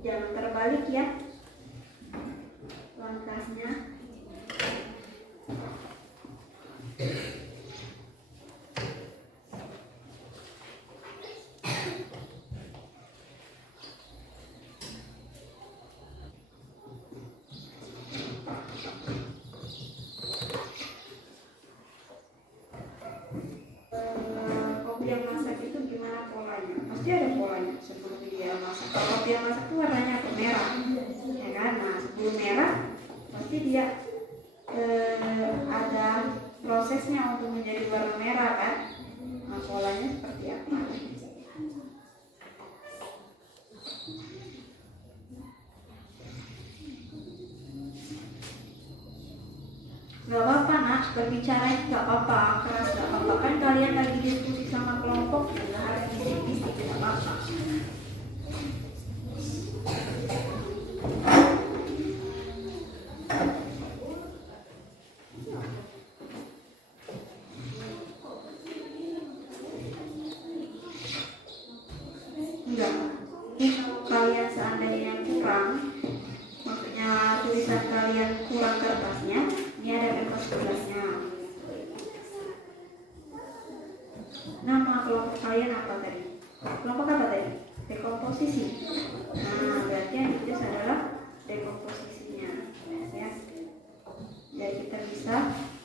Jangan terbalik ya langkahnya. Kopi yang masak itu gimana polanya? Pasti ada polanya sebelum dia masak. Kalau kopi yang masak itu warnanya merah, ya kan? Nah, sebelum merah pasti dia ada prosesnya untuk menjadi warna merah kan? Nah, polanya seperti apa? Gak apa-apa nak, berbicara gak apa-apa, keras gak apa-apa. Kan kalian lagi diskusi sama kelompok, gak harus bisik-bisik, gak apa-apa. Enggak, ini kalau kalian seandainya kurang, maksudnya tulisan kalian kurang kertasnya, ini ada kertas tulisnya. Nama kelompok kalian apa tadi? Kelompok apa tadi? Dekomposisi. Nah, berarti yang ditulis adalah dekomposisinya, ya. Jadi kita bisa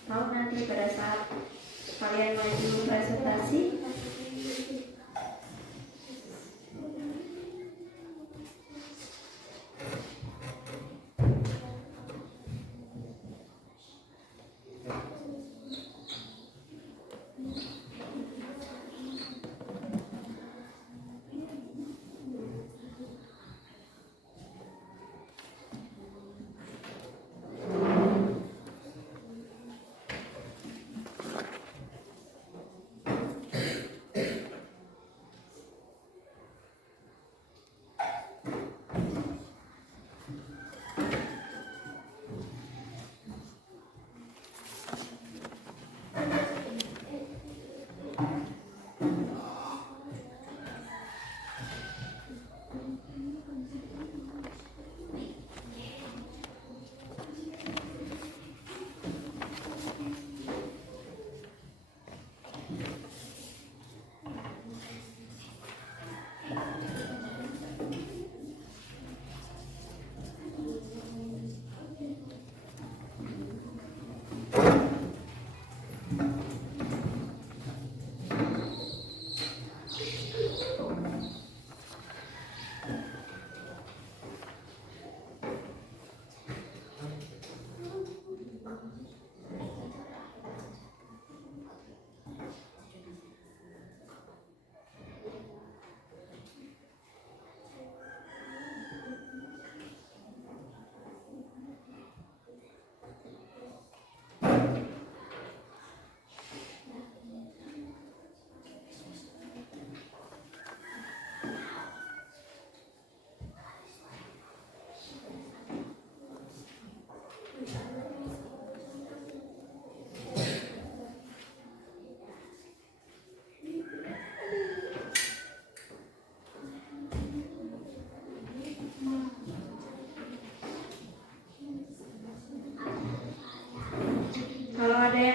tahu nanti pada saat kalian maju presentasi.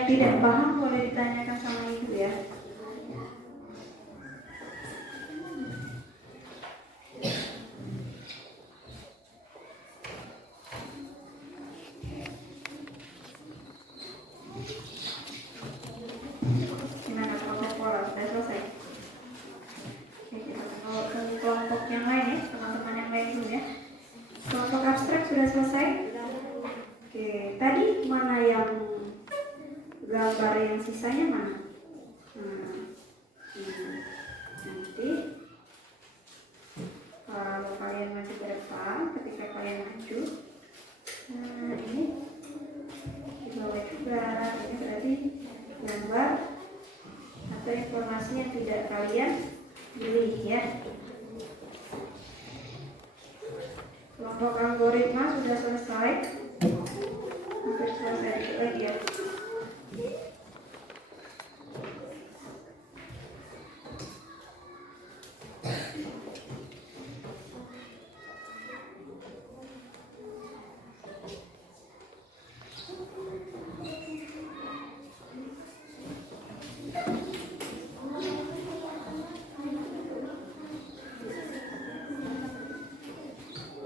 yang tidak paham boleh ditanyakan sama ibu ya. Gimana kelompok pola? Sudah selesai? Oke, kita mau ke kelompok yang lain ya, teman-teman yang lain dulu ya. Kelompok abstrak sudah selesai? Oke, tadi mana yang gambar yang sisanya mana? Nanti kalau kalian maju ke depan, ketika kalian maju, ini di bawah juga, ini berarti gambar atau informasi yang tidak kalian pilih ya. Kelompok algoritma sudah selesai, hampir selesai dikit lagi ya.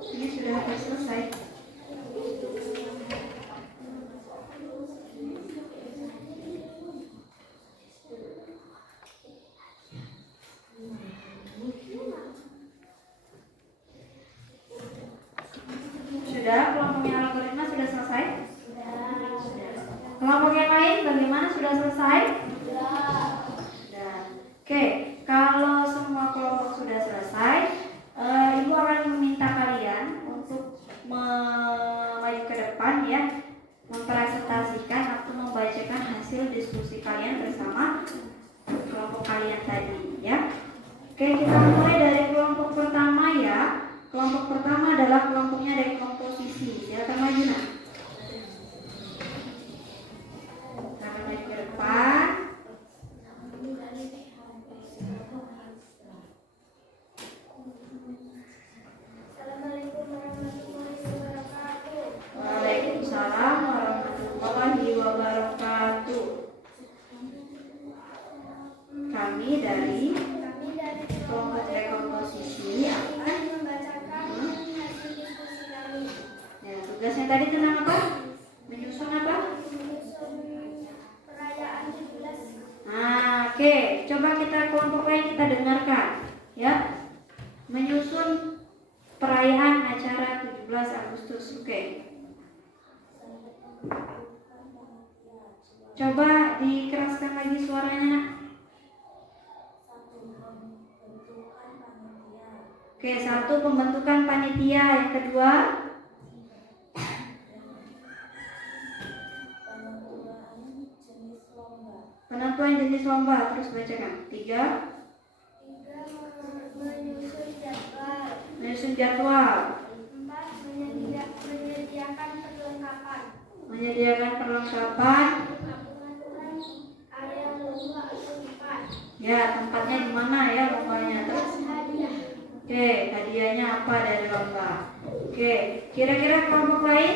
Ini sudah hampir selesai. Sudah, kelompoknya algoritma sudah selesai? Kelompok yang lain bagaimana, sudah selesai? Sudah. Oke, kalau semua kelompok sudah selesai, ibu akan meminta kalian untuk maju ke depan ya, mempresentasikan atau membacakan hasil diskusi kalian bersama kelompok kalian tadi ya. Oke, kita mulai dari kelompok pertama ya. Kelompok pertama adalah kelompoknya dari komposisi. Silakan maju nak. Silakan maju ke depan. Assalamualaikum warahmatullahi wabarakatuh. Waalaikumsalam warahmatullahi wabarakatuh. Kami dari kelompok rekomposisi akan Membacakan hasil diskusi kami. ya, tugasnya tadi tentang apa? Menyusun apa? Menyusun perayaan 17. Oke, coba kita kelompok lain kita dengarkan ya. Menyusun perayaan acara 17 Agustus. Oke. Coba dikeraskan lagi suaranya nak. Oke, satu pembentukan panitia, yang kedua penentuan jenis lomba, terus bacakan. Tiga, Menyusun jadwal. menyusun jadwal, 4. Menyediakan perlengkapan. menyediakan perlengkapan, Menentukan area lomba atau tempat. ya tempatnya di mana ya lombanya, terus Hadiah. oke, hadiahnya apa dari lomba. Oke, kira-kira kelompok lain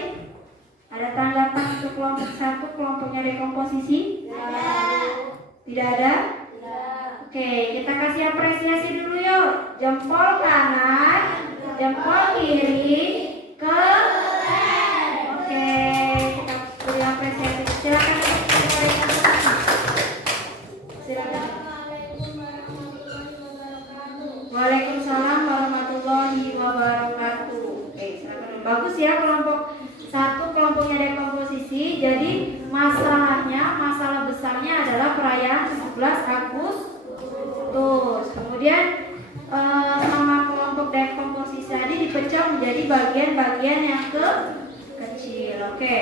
ada tanggapan untuk kelompok satu, kelompoknya rekomposisi? Tidak ada? Oke, kita kasih apresiasi dulu yuk. Jempol kanan, jempol kiri, keren. Oke, kita beri apresiasi. Silakan. Silakan. Assalamualaikum warahmatullahi wabarakatuh. Waalaikumsalam warahmatullahi wabarakatuh. Oke, silakan. Bagus ya kelompok satu, kelompoknya rekomposisi. Jadi masalah besarnya adalah perayaan 17 Agustus. Kemudian sama kelompok dekomposisi tadi dipecah menjadi bagian-bagian yang kecil. Oke.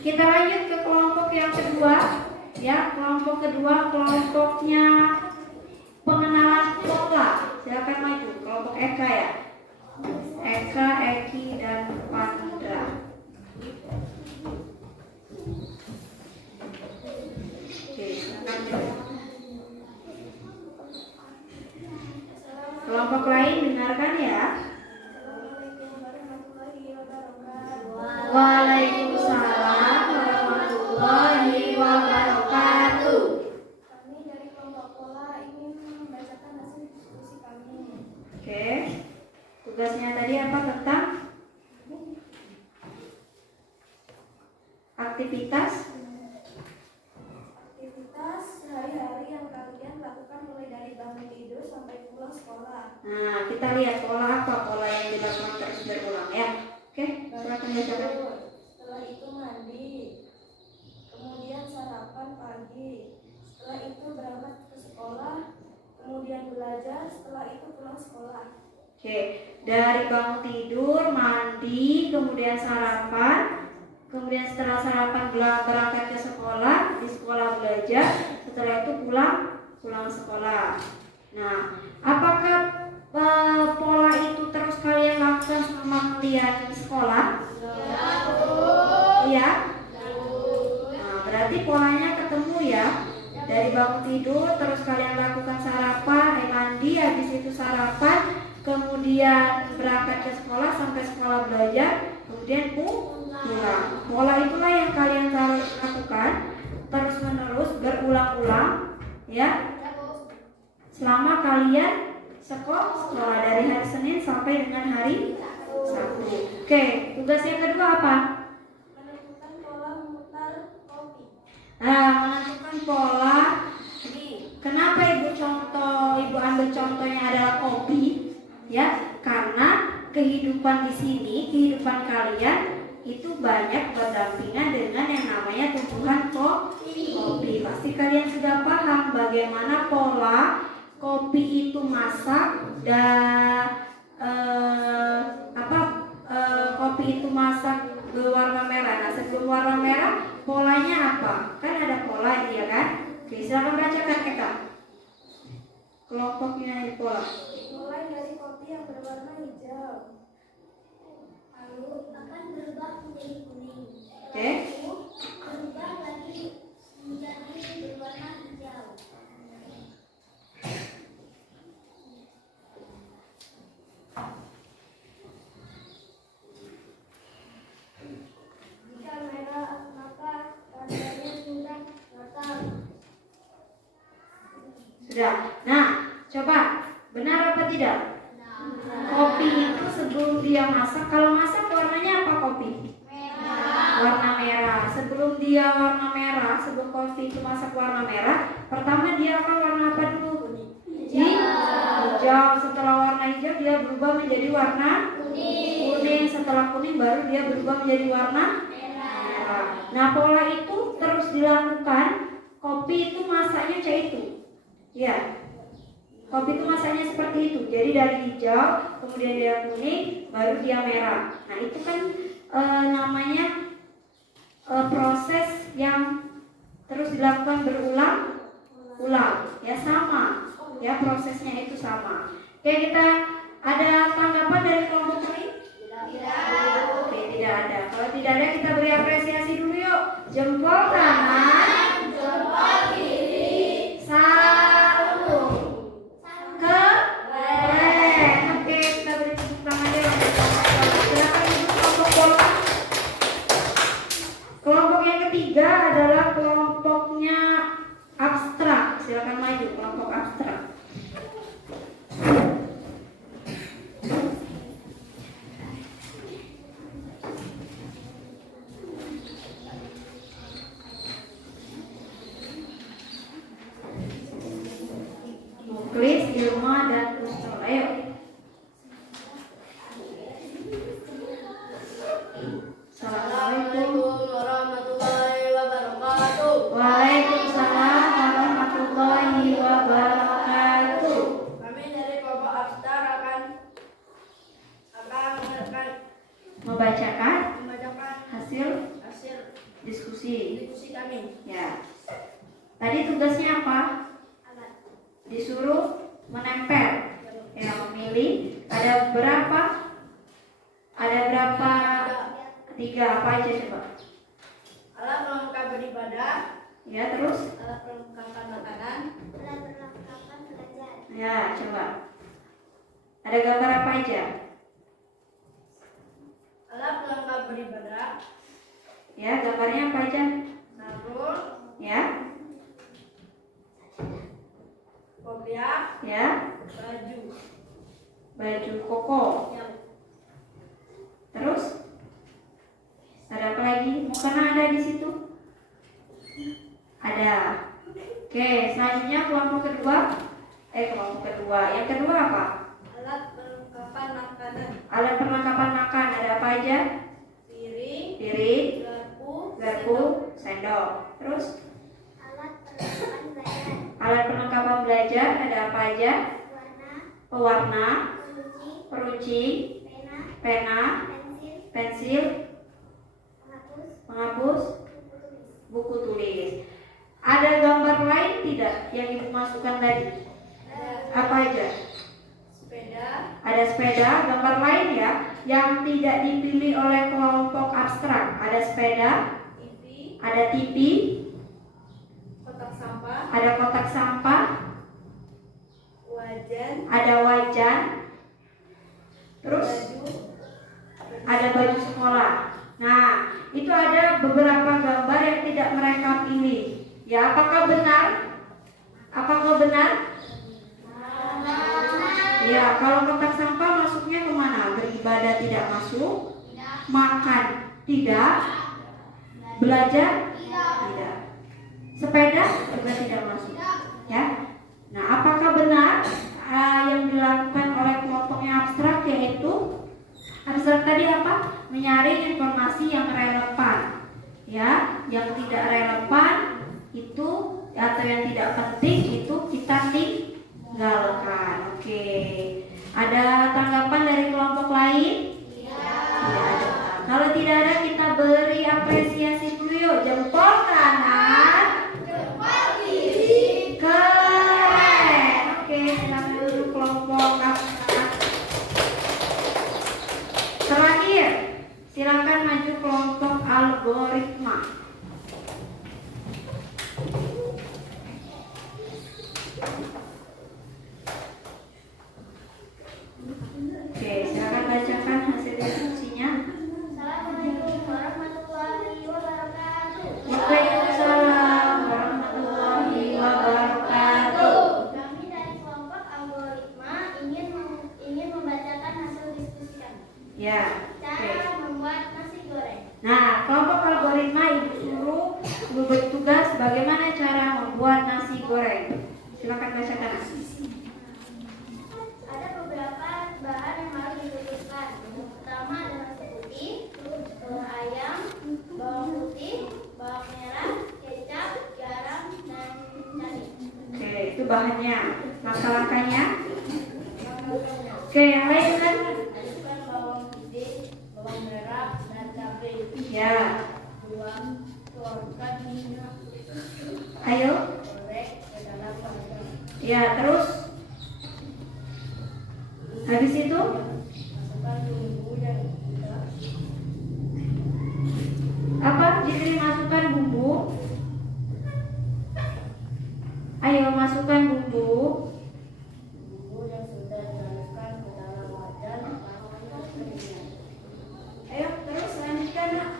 Kita lanjut ke kelompok yang kedua. Ya, kelompok kedua kelompoknya pengenalan pola. Silakan maju. Kelompok Eka ya. Eka, Eki, dan Pandra. Oke, silakan maju. Kelompok lain dengarkan ya. Assalamualaikum warahmatullahi wabarakatuh. Waalaikumsalam warahmatullahi Oke. Tugasnya tadi apa tentang aktivitas? Aktivitas sehari-hari yang kalian lakukan mulai dari bangun tidur sampai pulang sekolah. Nah, kita lihat pola apa pola yang dilakukan terus berulang ya. Oke, silakan bacakan. Setelah itu mandi, kemudian sarapan pagi. Setelah itu berangkat ke sekolah, kemudian belajar. Setelah itu pulang sekolah. Oke, dari bangun tidur, mandi, kemudian sarapan, kemudian setelah sarapan berangkat ke sekolah, di sekolah belajar, setelah itu pulang sekolah. Nah, apakah pola itu terus kalian lakukan selama kalian di sekolah? Iya. Nah, berarti polanya ketemu ya. Dari bangun tidur, terus kalian lakukan sarapan, mandi, habis itu sarapan, kemudian berangkat ke sekolah sampai sekolah belajar, kemudian pulang. Pola itulah yang kalian harus lakukan terus menerus berulang-ulang ya, selama kalian sekolah dari hari Senin sampai dengan hari Sabtu. Oke, tugas yang kedua apa? Menentukan pola memutar kopi. Nah, menentukan pola. Kenapa ibu ambil contohnya adalah kopi? Ya, karena kehidupan di sini, kehidupan kalian itu banyak berdampingan dengan yang namanya tumbuhan kopi. Pasti kalian sudah paham bagaimana pola kopi itu masak dan kopi itu masak berwarna merah. Nah, sebelum warna merah polanya apa? Kan ada pola ya kan? Oke, silakan bacakan kita. Kelompoknya di pola. Mulai dari kopi yang berwarna hijau, lalu akan berubah menjadi kuning. Oke. Lalu berubah lagi menjadi berwarna hijau. Jika merah, maka tandanya sudah matang. Sudah. Nah, coba benar apa tidak? Kopi itu sebelum dia masak, kalau masak warnanya apa kopi? Warna merah. Sebelum dia warna merah, sebelum kopi itu masak warna merah, pertama dia akan warna apa dulu? Hijau. Setelah warna hijau dia berubah menjadi warna kuning. Setelah kuning baru dia berubah menjadi warna merah. Nah, pola itu terus dilakukan. Kopi itu masaknya kayak itu. Ya. Kopi itu masaknya seperti itu. Jadi dari hijau, kemudian dia kuning, baru dia merah. Nah, itu kan namanya proses yang terus dilakukan berulang-ulang. Ya sama. Ya prosesnya itu sama. Oke, kita ada tanggapan dari kelompok ini? Oke, tidak ada. Kalau tidak ada, kita beri apresiasi dulu yuk. Jempol kanan, jempol kiri, satu. Keren. Oke, kita beri tepuk tangan deh untuk kelompok. Silakan duduk kelompok bola. Kelompok yang ketiga adalah kelompoknya abstrak. Silakan maju kelompok abstrak. Muklis, Ilma, dan Kusnul. Ayo. Assalamualaikum warahmatullahi wabarakatuh. Waalaikumsalam warahmatullahi wabarakatuh. Kami dari kelompok abstrak akan Membacakan membacakan hasil hasil diskusi. kami. Ya. Tadi tugasnya apa? Disuruh menempel. Ya, memilih. Ada berapa? Tiga. Apa aja coba? Alat pelengkap beribadah, Ya, terus? alat perlengkapan makanan, alat perlengkapan belajar. Ya, coba. Ada gambar apa aja? Alat pelengkap beribadah, Ya, gambarnya apa aja? sabun, Ya, kopiah, ya. baju. Baju koko. Terus ada apa lagi? Mukena ada di situ? Ada. Oke, selanjutnya kelompok kedua. Kelompok kedua. Yang kedua apa? Alat perlengkapan makanan. Alat perlengkapan makan ada apa aja? Piring, garpu, sendok. Terus alat perlengkapan belajar ada apa aja? Pewarna, peruncing, pena, pensil, penghapus, buku tulis. Ada gambar lain tidak yang ibu masukkan tadi? Apa aja? Ada sepeda, gambar lain ya yang tidak dipilih oleh kelompok abstrak. Ada sepeda, ada TV, ada kotak sampah, ada wajan, terus ada baju sekolah. Nah, itu ada beberapa gambar yang tidak mereka pilih. Ya, apakah benar? Apakah benar? Ya, kalau kotak sampah masuknya kemana? Beribadah tidak masuk, makan tidak, belajar tidak, sepeda juga tidak masuk. Ya, nah apakah benar yang dilakukan oleh kelompoknya abstrak, yaitu abstrak tadi apa? Menyaring informasi yang relevan. Ya, yang tidak relevan itu atau yang tidak penting itu kita tinggalkan. Oke. Ada tanggapan dari kelompok lain? Tidak ada. Kalau tidak ada, kita beri apresiasi dulu yuk. Jempol kanan, Jempol kiri. keren. Oke, silakan dulu kelompok abstrak. Terakhir, silakan maju kelompok algoritma. Oke, silakan bacakan hasil diskusinya. Assalamualaikum warahmatullahi wabarakatuh. Waalaikumsalam warahmatullahi wabarakatuh. Kami dari kelompok algoritma ingin membacakan hasil diskusi kami. Ya, oke. Cara membuat nasi goreng. Nah, kelompok algoritma ibu suruh beri tugas bagaimana cara membuat nasi goreng. Silakan bacakan. Ada beberapa bahan yang harus ditentukan. Yang pertama ada nasi putih, telur ayam, bawang putih, bawang merah, kecap, garam, dan cabai. Oke, itu bahannya. Langkah-langkahnya. Oke, yang lain kan? Masukkan bawang putih, bawang merah, dan cabai. Ya, Tuangkan minyak, ayo. goreng ke dalam wajan. Ya, terus habis itu Masukkan bumbu yang sudah apa? Jadi masukkan bumbu. Ayo masukkan bumbu. dihaluskan ke dalam wajan. Ayo terus lanjutkan nak.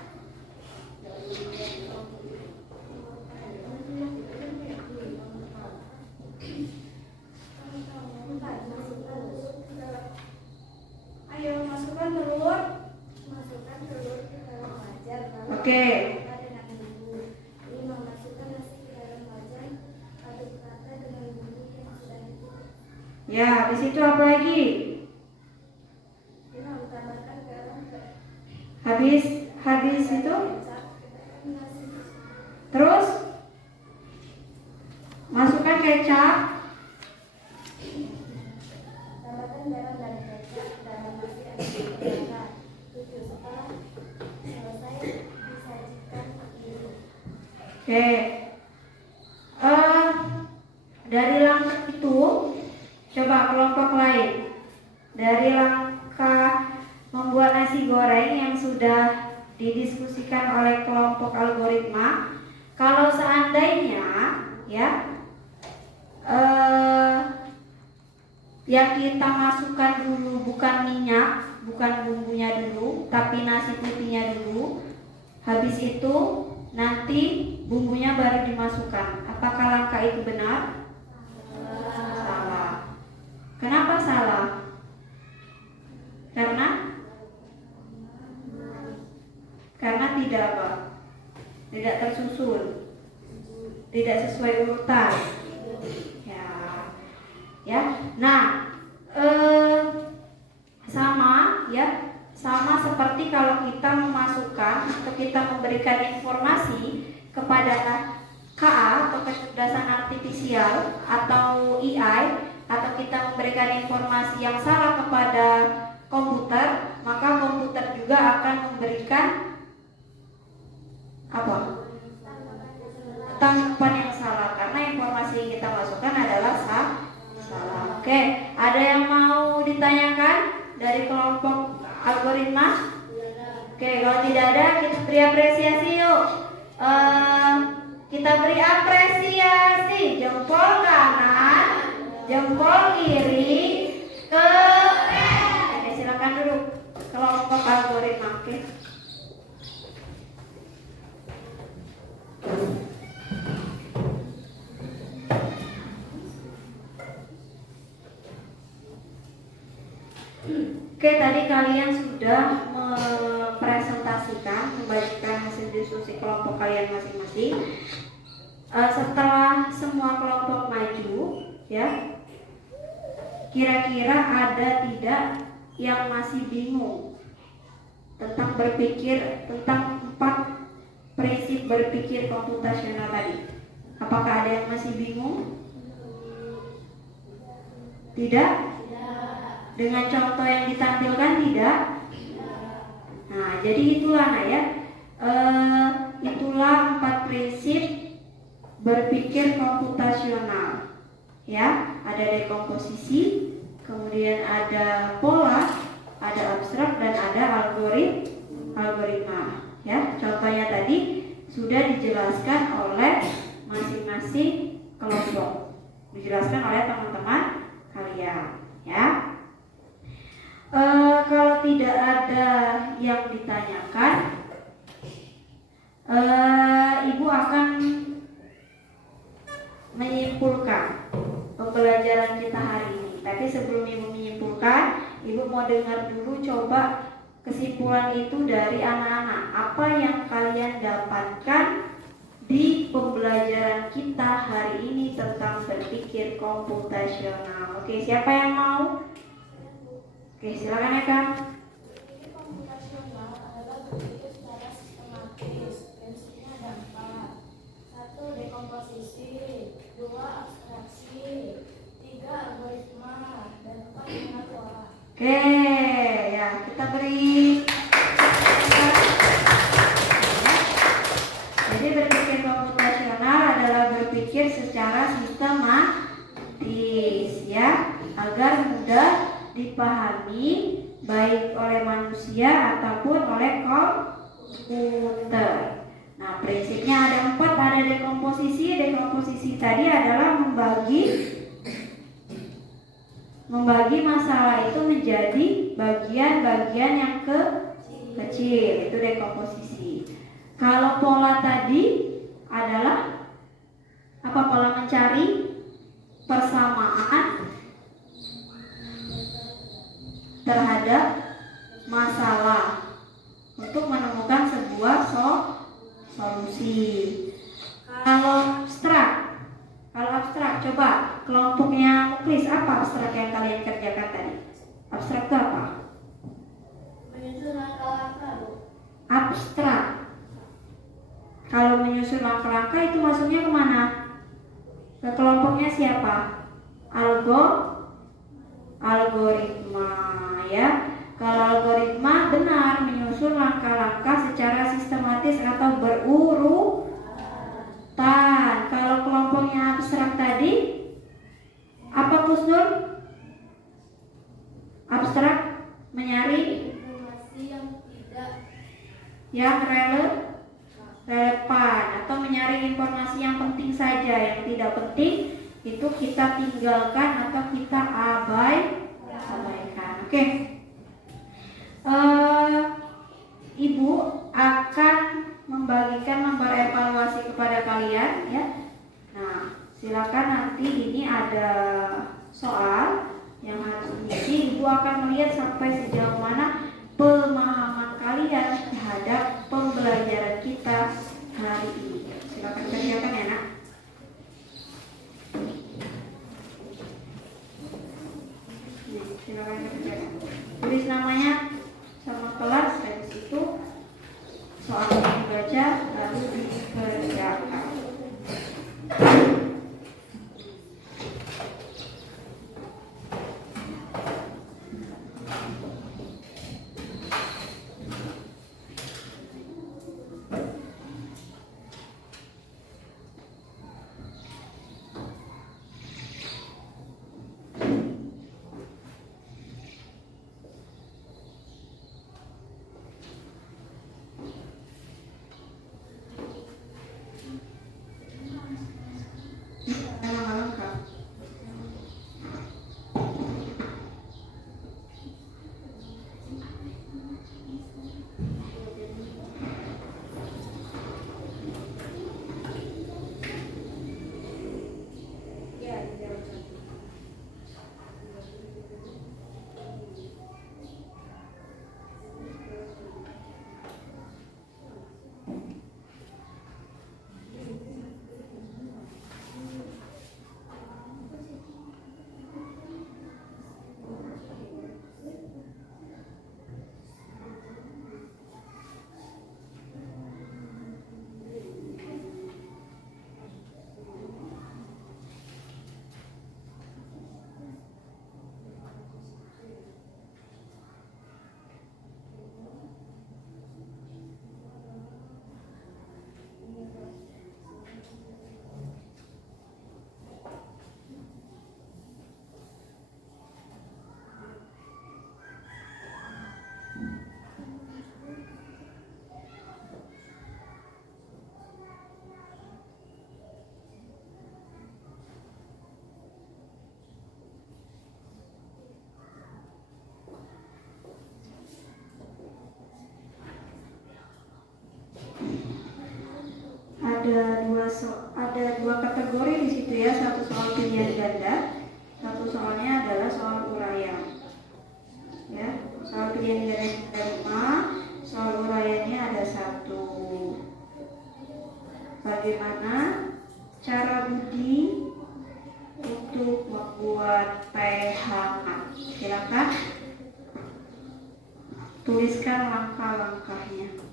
Ayo masukkan telur. Masukkan telur ke dalam wajan. Oke. Dengan bumbu. 5. Masukkan nasi ke dalam wajan. Aduk rata dengan bumbu yang sudah ditumis. Ya, habis itu apa lagi? 5. Tambahkan garam ke Habis itu kecap ke dalam nasi. terus masukkan kecap. Tambahkan garam dan kecap ke dalam nasi agar dikeringkan. 7. Setelah selesai disajikan ini. Oke. Dari langkah itu, coba kelompok lain. Dari langkah membuat nasi goreng yang sudah didiskusikan oleh kelompok algoritma, kalau seandainya ya yang kita masukkan dulu bukan minyak, bukan bumbunya dulu, tapi nasi putihnya dulu. Habis itu nanti bumbunya baru dimasukkan. Apakah langkah itu benar? Salah. Kenapa salah? tidak apa? Tidak tersusun, tidak sesuai urutan. Ya. Nah, sama seperti kalau kita memasukkan atau kita memberikan informasi kepada KA atau kecerdasan artifisial atau AI, atau kita memberikan informasi yang salah kepada komputer, maka komputer juga akan memberikan apa? Tanggapan yang salah, karena informasi yang kita masukkan adalah salah. Oke, ada yang mau ditanyakan dari kelompok algoritma? Oke, kalau tidak ada, kita beri apresiasi yuk. Kita beri apresiasi, jempol kanan, jempol kiri, keren. Oke, silakan duduk kelompok algoritma. Oke. Oke, tadi kalian sudah mempresentasikan, membagikan hasil diskusi kelompok kalian masing-masing. Setelah semua kelompok maju, ya, kira-kira ada tidak yang masih bingung tentang tentang 4 prinsip berpikir komputasional tadi? Apakah ada yang masih bingung? Tidak? Dengan contoh yang ditampilkan tidak? Nah, jadi itulah itulah 4 prinsip berpikir komputasional. Ya, ada dekomposisi, kemudian ada pola, ada abstrak, dan ada algoritma. Ya, contohnya tadi sudah dijelaskan oleh masing-masing kelompok, dijelaskan oleh teman-teman kalian. Ya. Kalau tidak ada yang ditanyakan, Ibu akan menyimpulkan pembelajaran kita hari ini. Tapi sebelum Ibu menyimpulkan, Ibu mau dengar dulu coba kesimpulan itu dari anak-anak. Apa yang kalian dapatkan di pembelajaran kita hari ini tentang berpikir komputasional? Oke, siapa yang mau? Oke, silakan ya Kak. Berpikir komputasional adalah berpikir secara sistematis. Prinsipnya ada 4. 1. Dekomposisi, 2. Abstraksi, 3. Algoritma, dan 4. Mengenal pola. Oke, ya kita beri. Jadi berpikir komputasional adalah berpikir secara sistematis, ya, agar mudah dipahami baik oleh manusia ataupun oleh komputer. Nah, prinsipnya ada 4, ada dekomposisi. Dekomposisi tadi adalah membagi masalah itu menjadi bagian-bagian yang kecil, itu dekomposisi. Kalau pola tadi adalah apa? Pola mencari persamaan terhadap masalah untuk menemukan sebuah solusi. Kalau abstrak, coba kelompoknya Muklis, apa abstrak yang kalian kerjakan tadi? Abstrak itu apa? Menyusun langkah-langkah, Bu. Abstrak. Kalau menyusun langkah-langkah itu masuknya kemana? Ke kelompoknya siapa? Algoritma, ya. Kalau algoritma benar menyusun langkah-langkah secara sistematis atau berurutan. Kalau kelompoknya abstrak tadi, apa Kusnul? Abstrak mencari Informasi yang relevan atau mencari informasi yang penting saja, yang tidak penting itu kita tinggalkan atau kita abaikan. Oke. Ibu akan membagikan lembar evaluasi kepada kalian, ya. Nah, silakan nanti ini ada soal yang harus diisi. Ibu akan melihat sampai sejauh mana pemahaman kalian terhadap pembelajaran tulis namanya sama kelas, habis itu soalnya dibaca lalu dikerjakan. Nama lengkap. Ada dua kategori di situ ya, satu soal pilihan ganda, satu soalnya adalah soal uraian. Ya, soal pilihan ganda ada 5, soal uraiannya ada 1. Bagaimana cara Budi untuk membuat teh hangat? Silakan tuliskan langkah-langkahnya.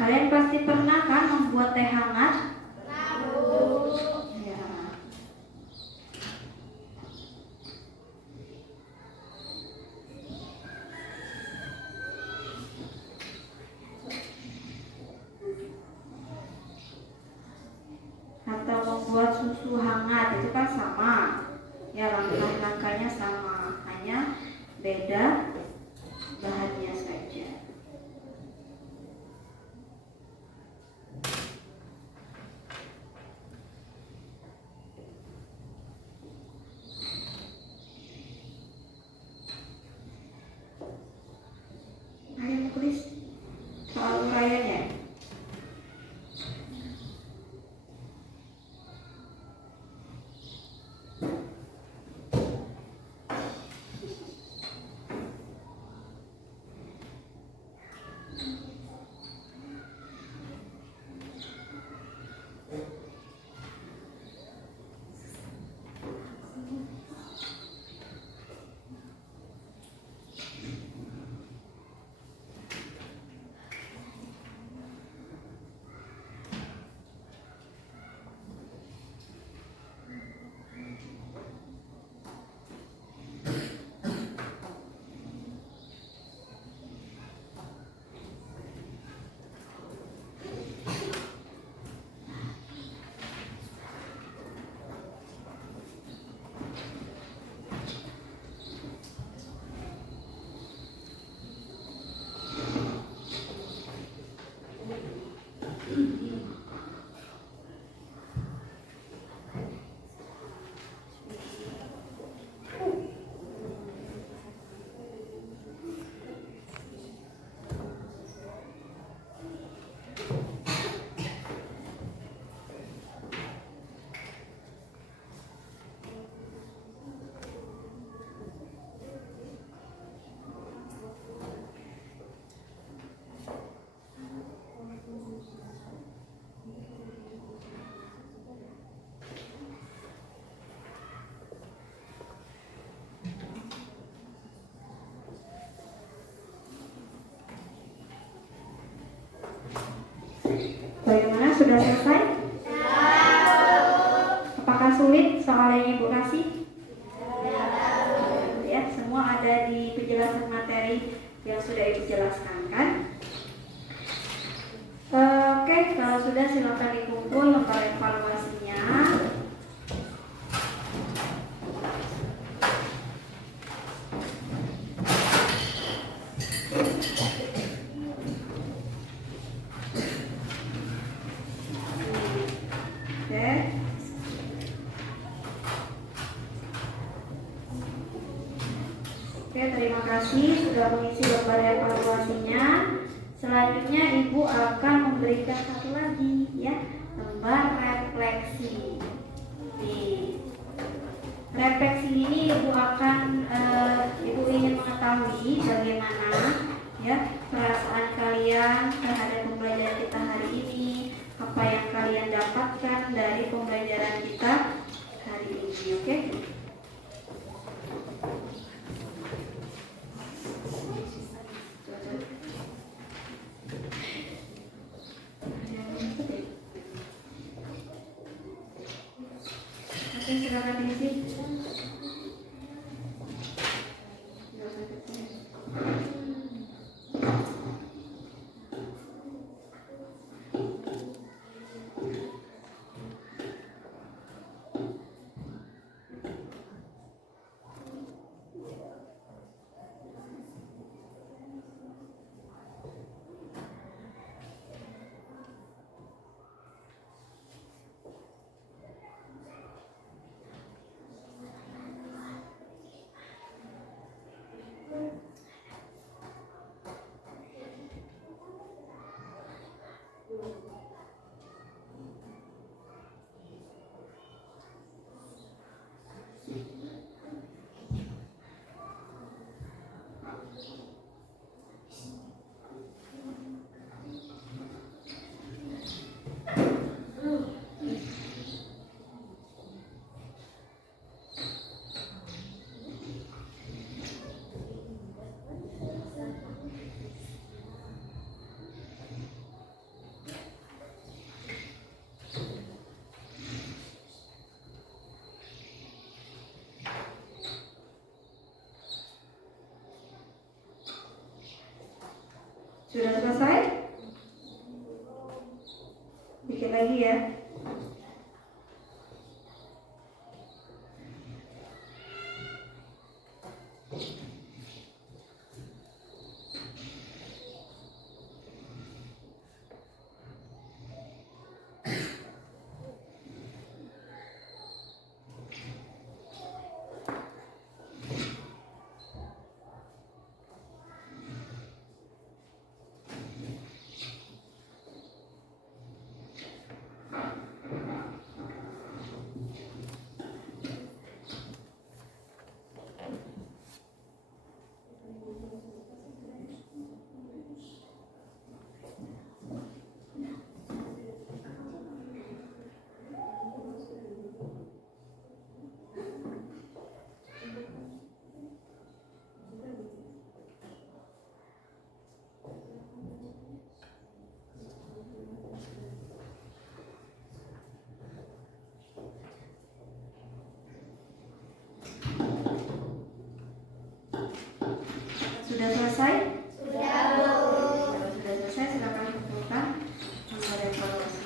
Kalian pasti pernah kan membuat teh hangat? Ya. Atau membuat susu hangat itu kan sama. Ya, langkah-langkahnya sama, hanya beda bahannya saja. Ayo tulis soal uraiannya. Bagaimana, sudah selesai? Apakah sulit soal yang Ibu kasih? Ya, semua ada di penjelasan materi yang sudah Ibu jelaskan kan? Oke, kalau sudah silakan dikumpul lembar evaluasinya. Oke, terima kasih sudah mengisi lembar evaluasinya. Selanjutnya Ibu akan memberikan satu lagi ya, lembar refleksi. Nih, refleksi ini Ibu akan Ibu ingin mengetahui bagaimana ya perasaan kalian terhadap pembelajaran kita hari ini, apa yang kalian dapatkan dari pembelajaran kita hari ini, oke? Oke, silakan diisi. Sudah selesai? Bikin lagi ya. Sudah selesai? Sudah, Bu. Kalau sudah selesai, silakan kumpulkan lembar evaluasi.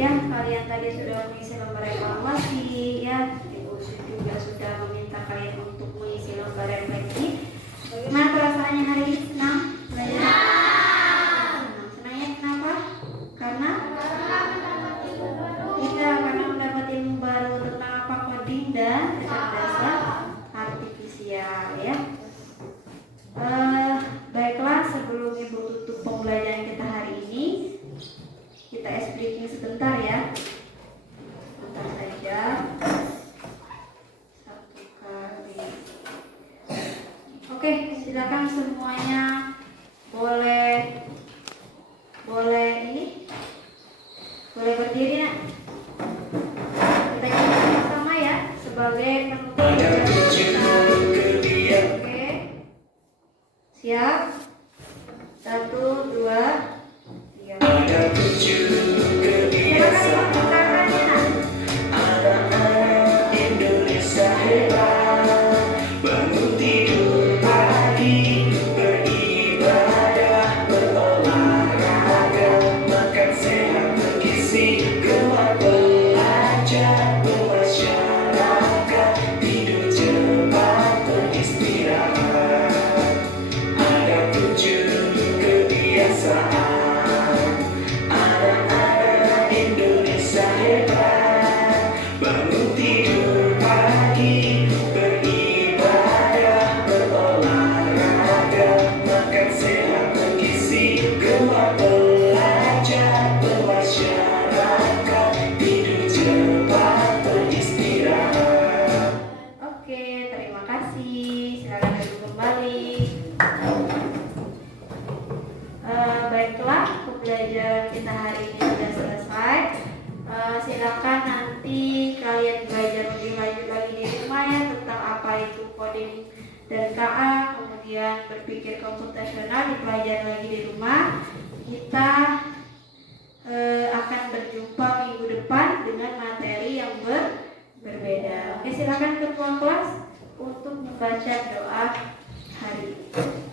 Ya, kalian tadi sudah mengisi lembar evaluasi ya. Ibu juga sudah meminta kalian untuk mengisi lembar refleksi. Bagaimana perasaannya hari ini? Senang? Belajar? Senang. Senangnya kenapa? Karena? Tidak, karena mendapat ilmu baru tentang apa coding dan kecerdasan artifisial ya. Baiklah, sebelum Ibu tutup pembelajaran kita hari ini, kita breaking sebentar ya. Sebentar saja. silakan semuanya boleh boleh berdiri nak. Kita nyanyi sama-sama ya sebagai penutup kita. Oke, siap? 1, 2, 3. Silakan diperkenalkan ya nak. Oke, terima kasih. Silakan duduk kembali. Baiklah, pembelajaran kita hari ini sudah selesai. Silakan nanti kalian belajar lebih lanjut lagi di rumah ya tentang apa itu coding dan KA, kemudian berpikir komputasional dipelajari lagi di rumah. Kita akan berjumpa minggu depan dengan materi yang berbeda. Oke, silakan ketua kelas untuk membaca doa hari ini.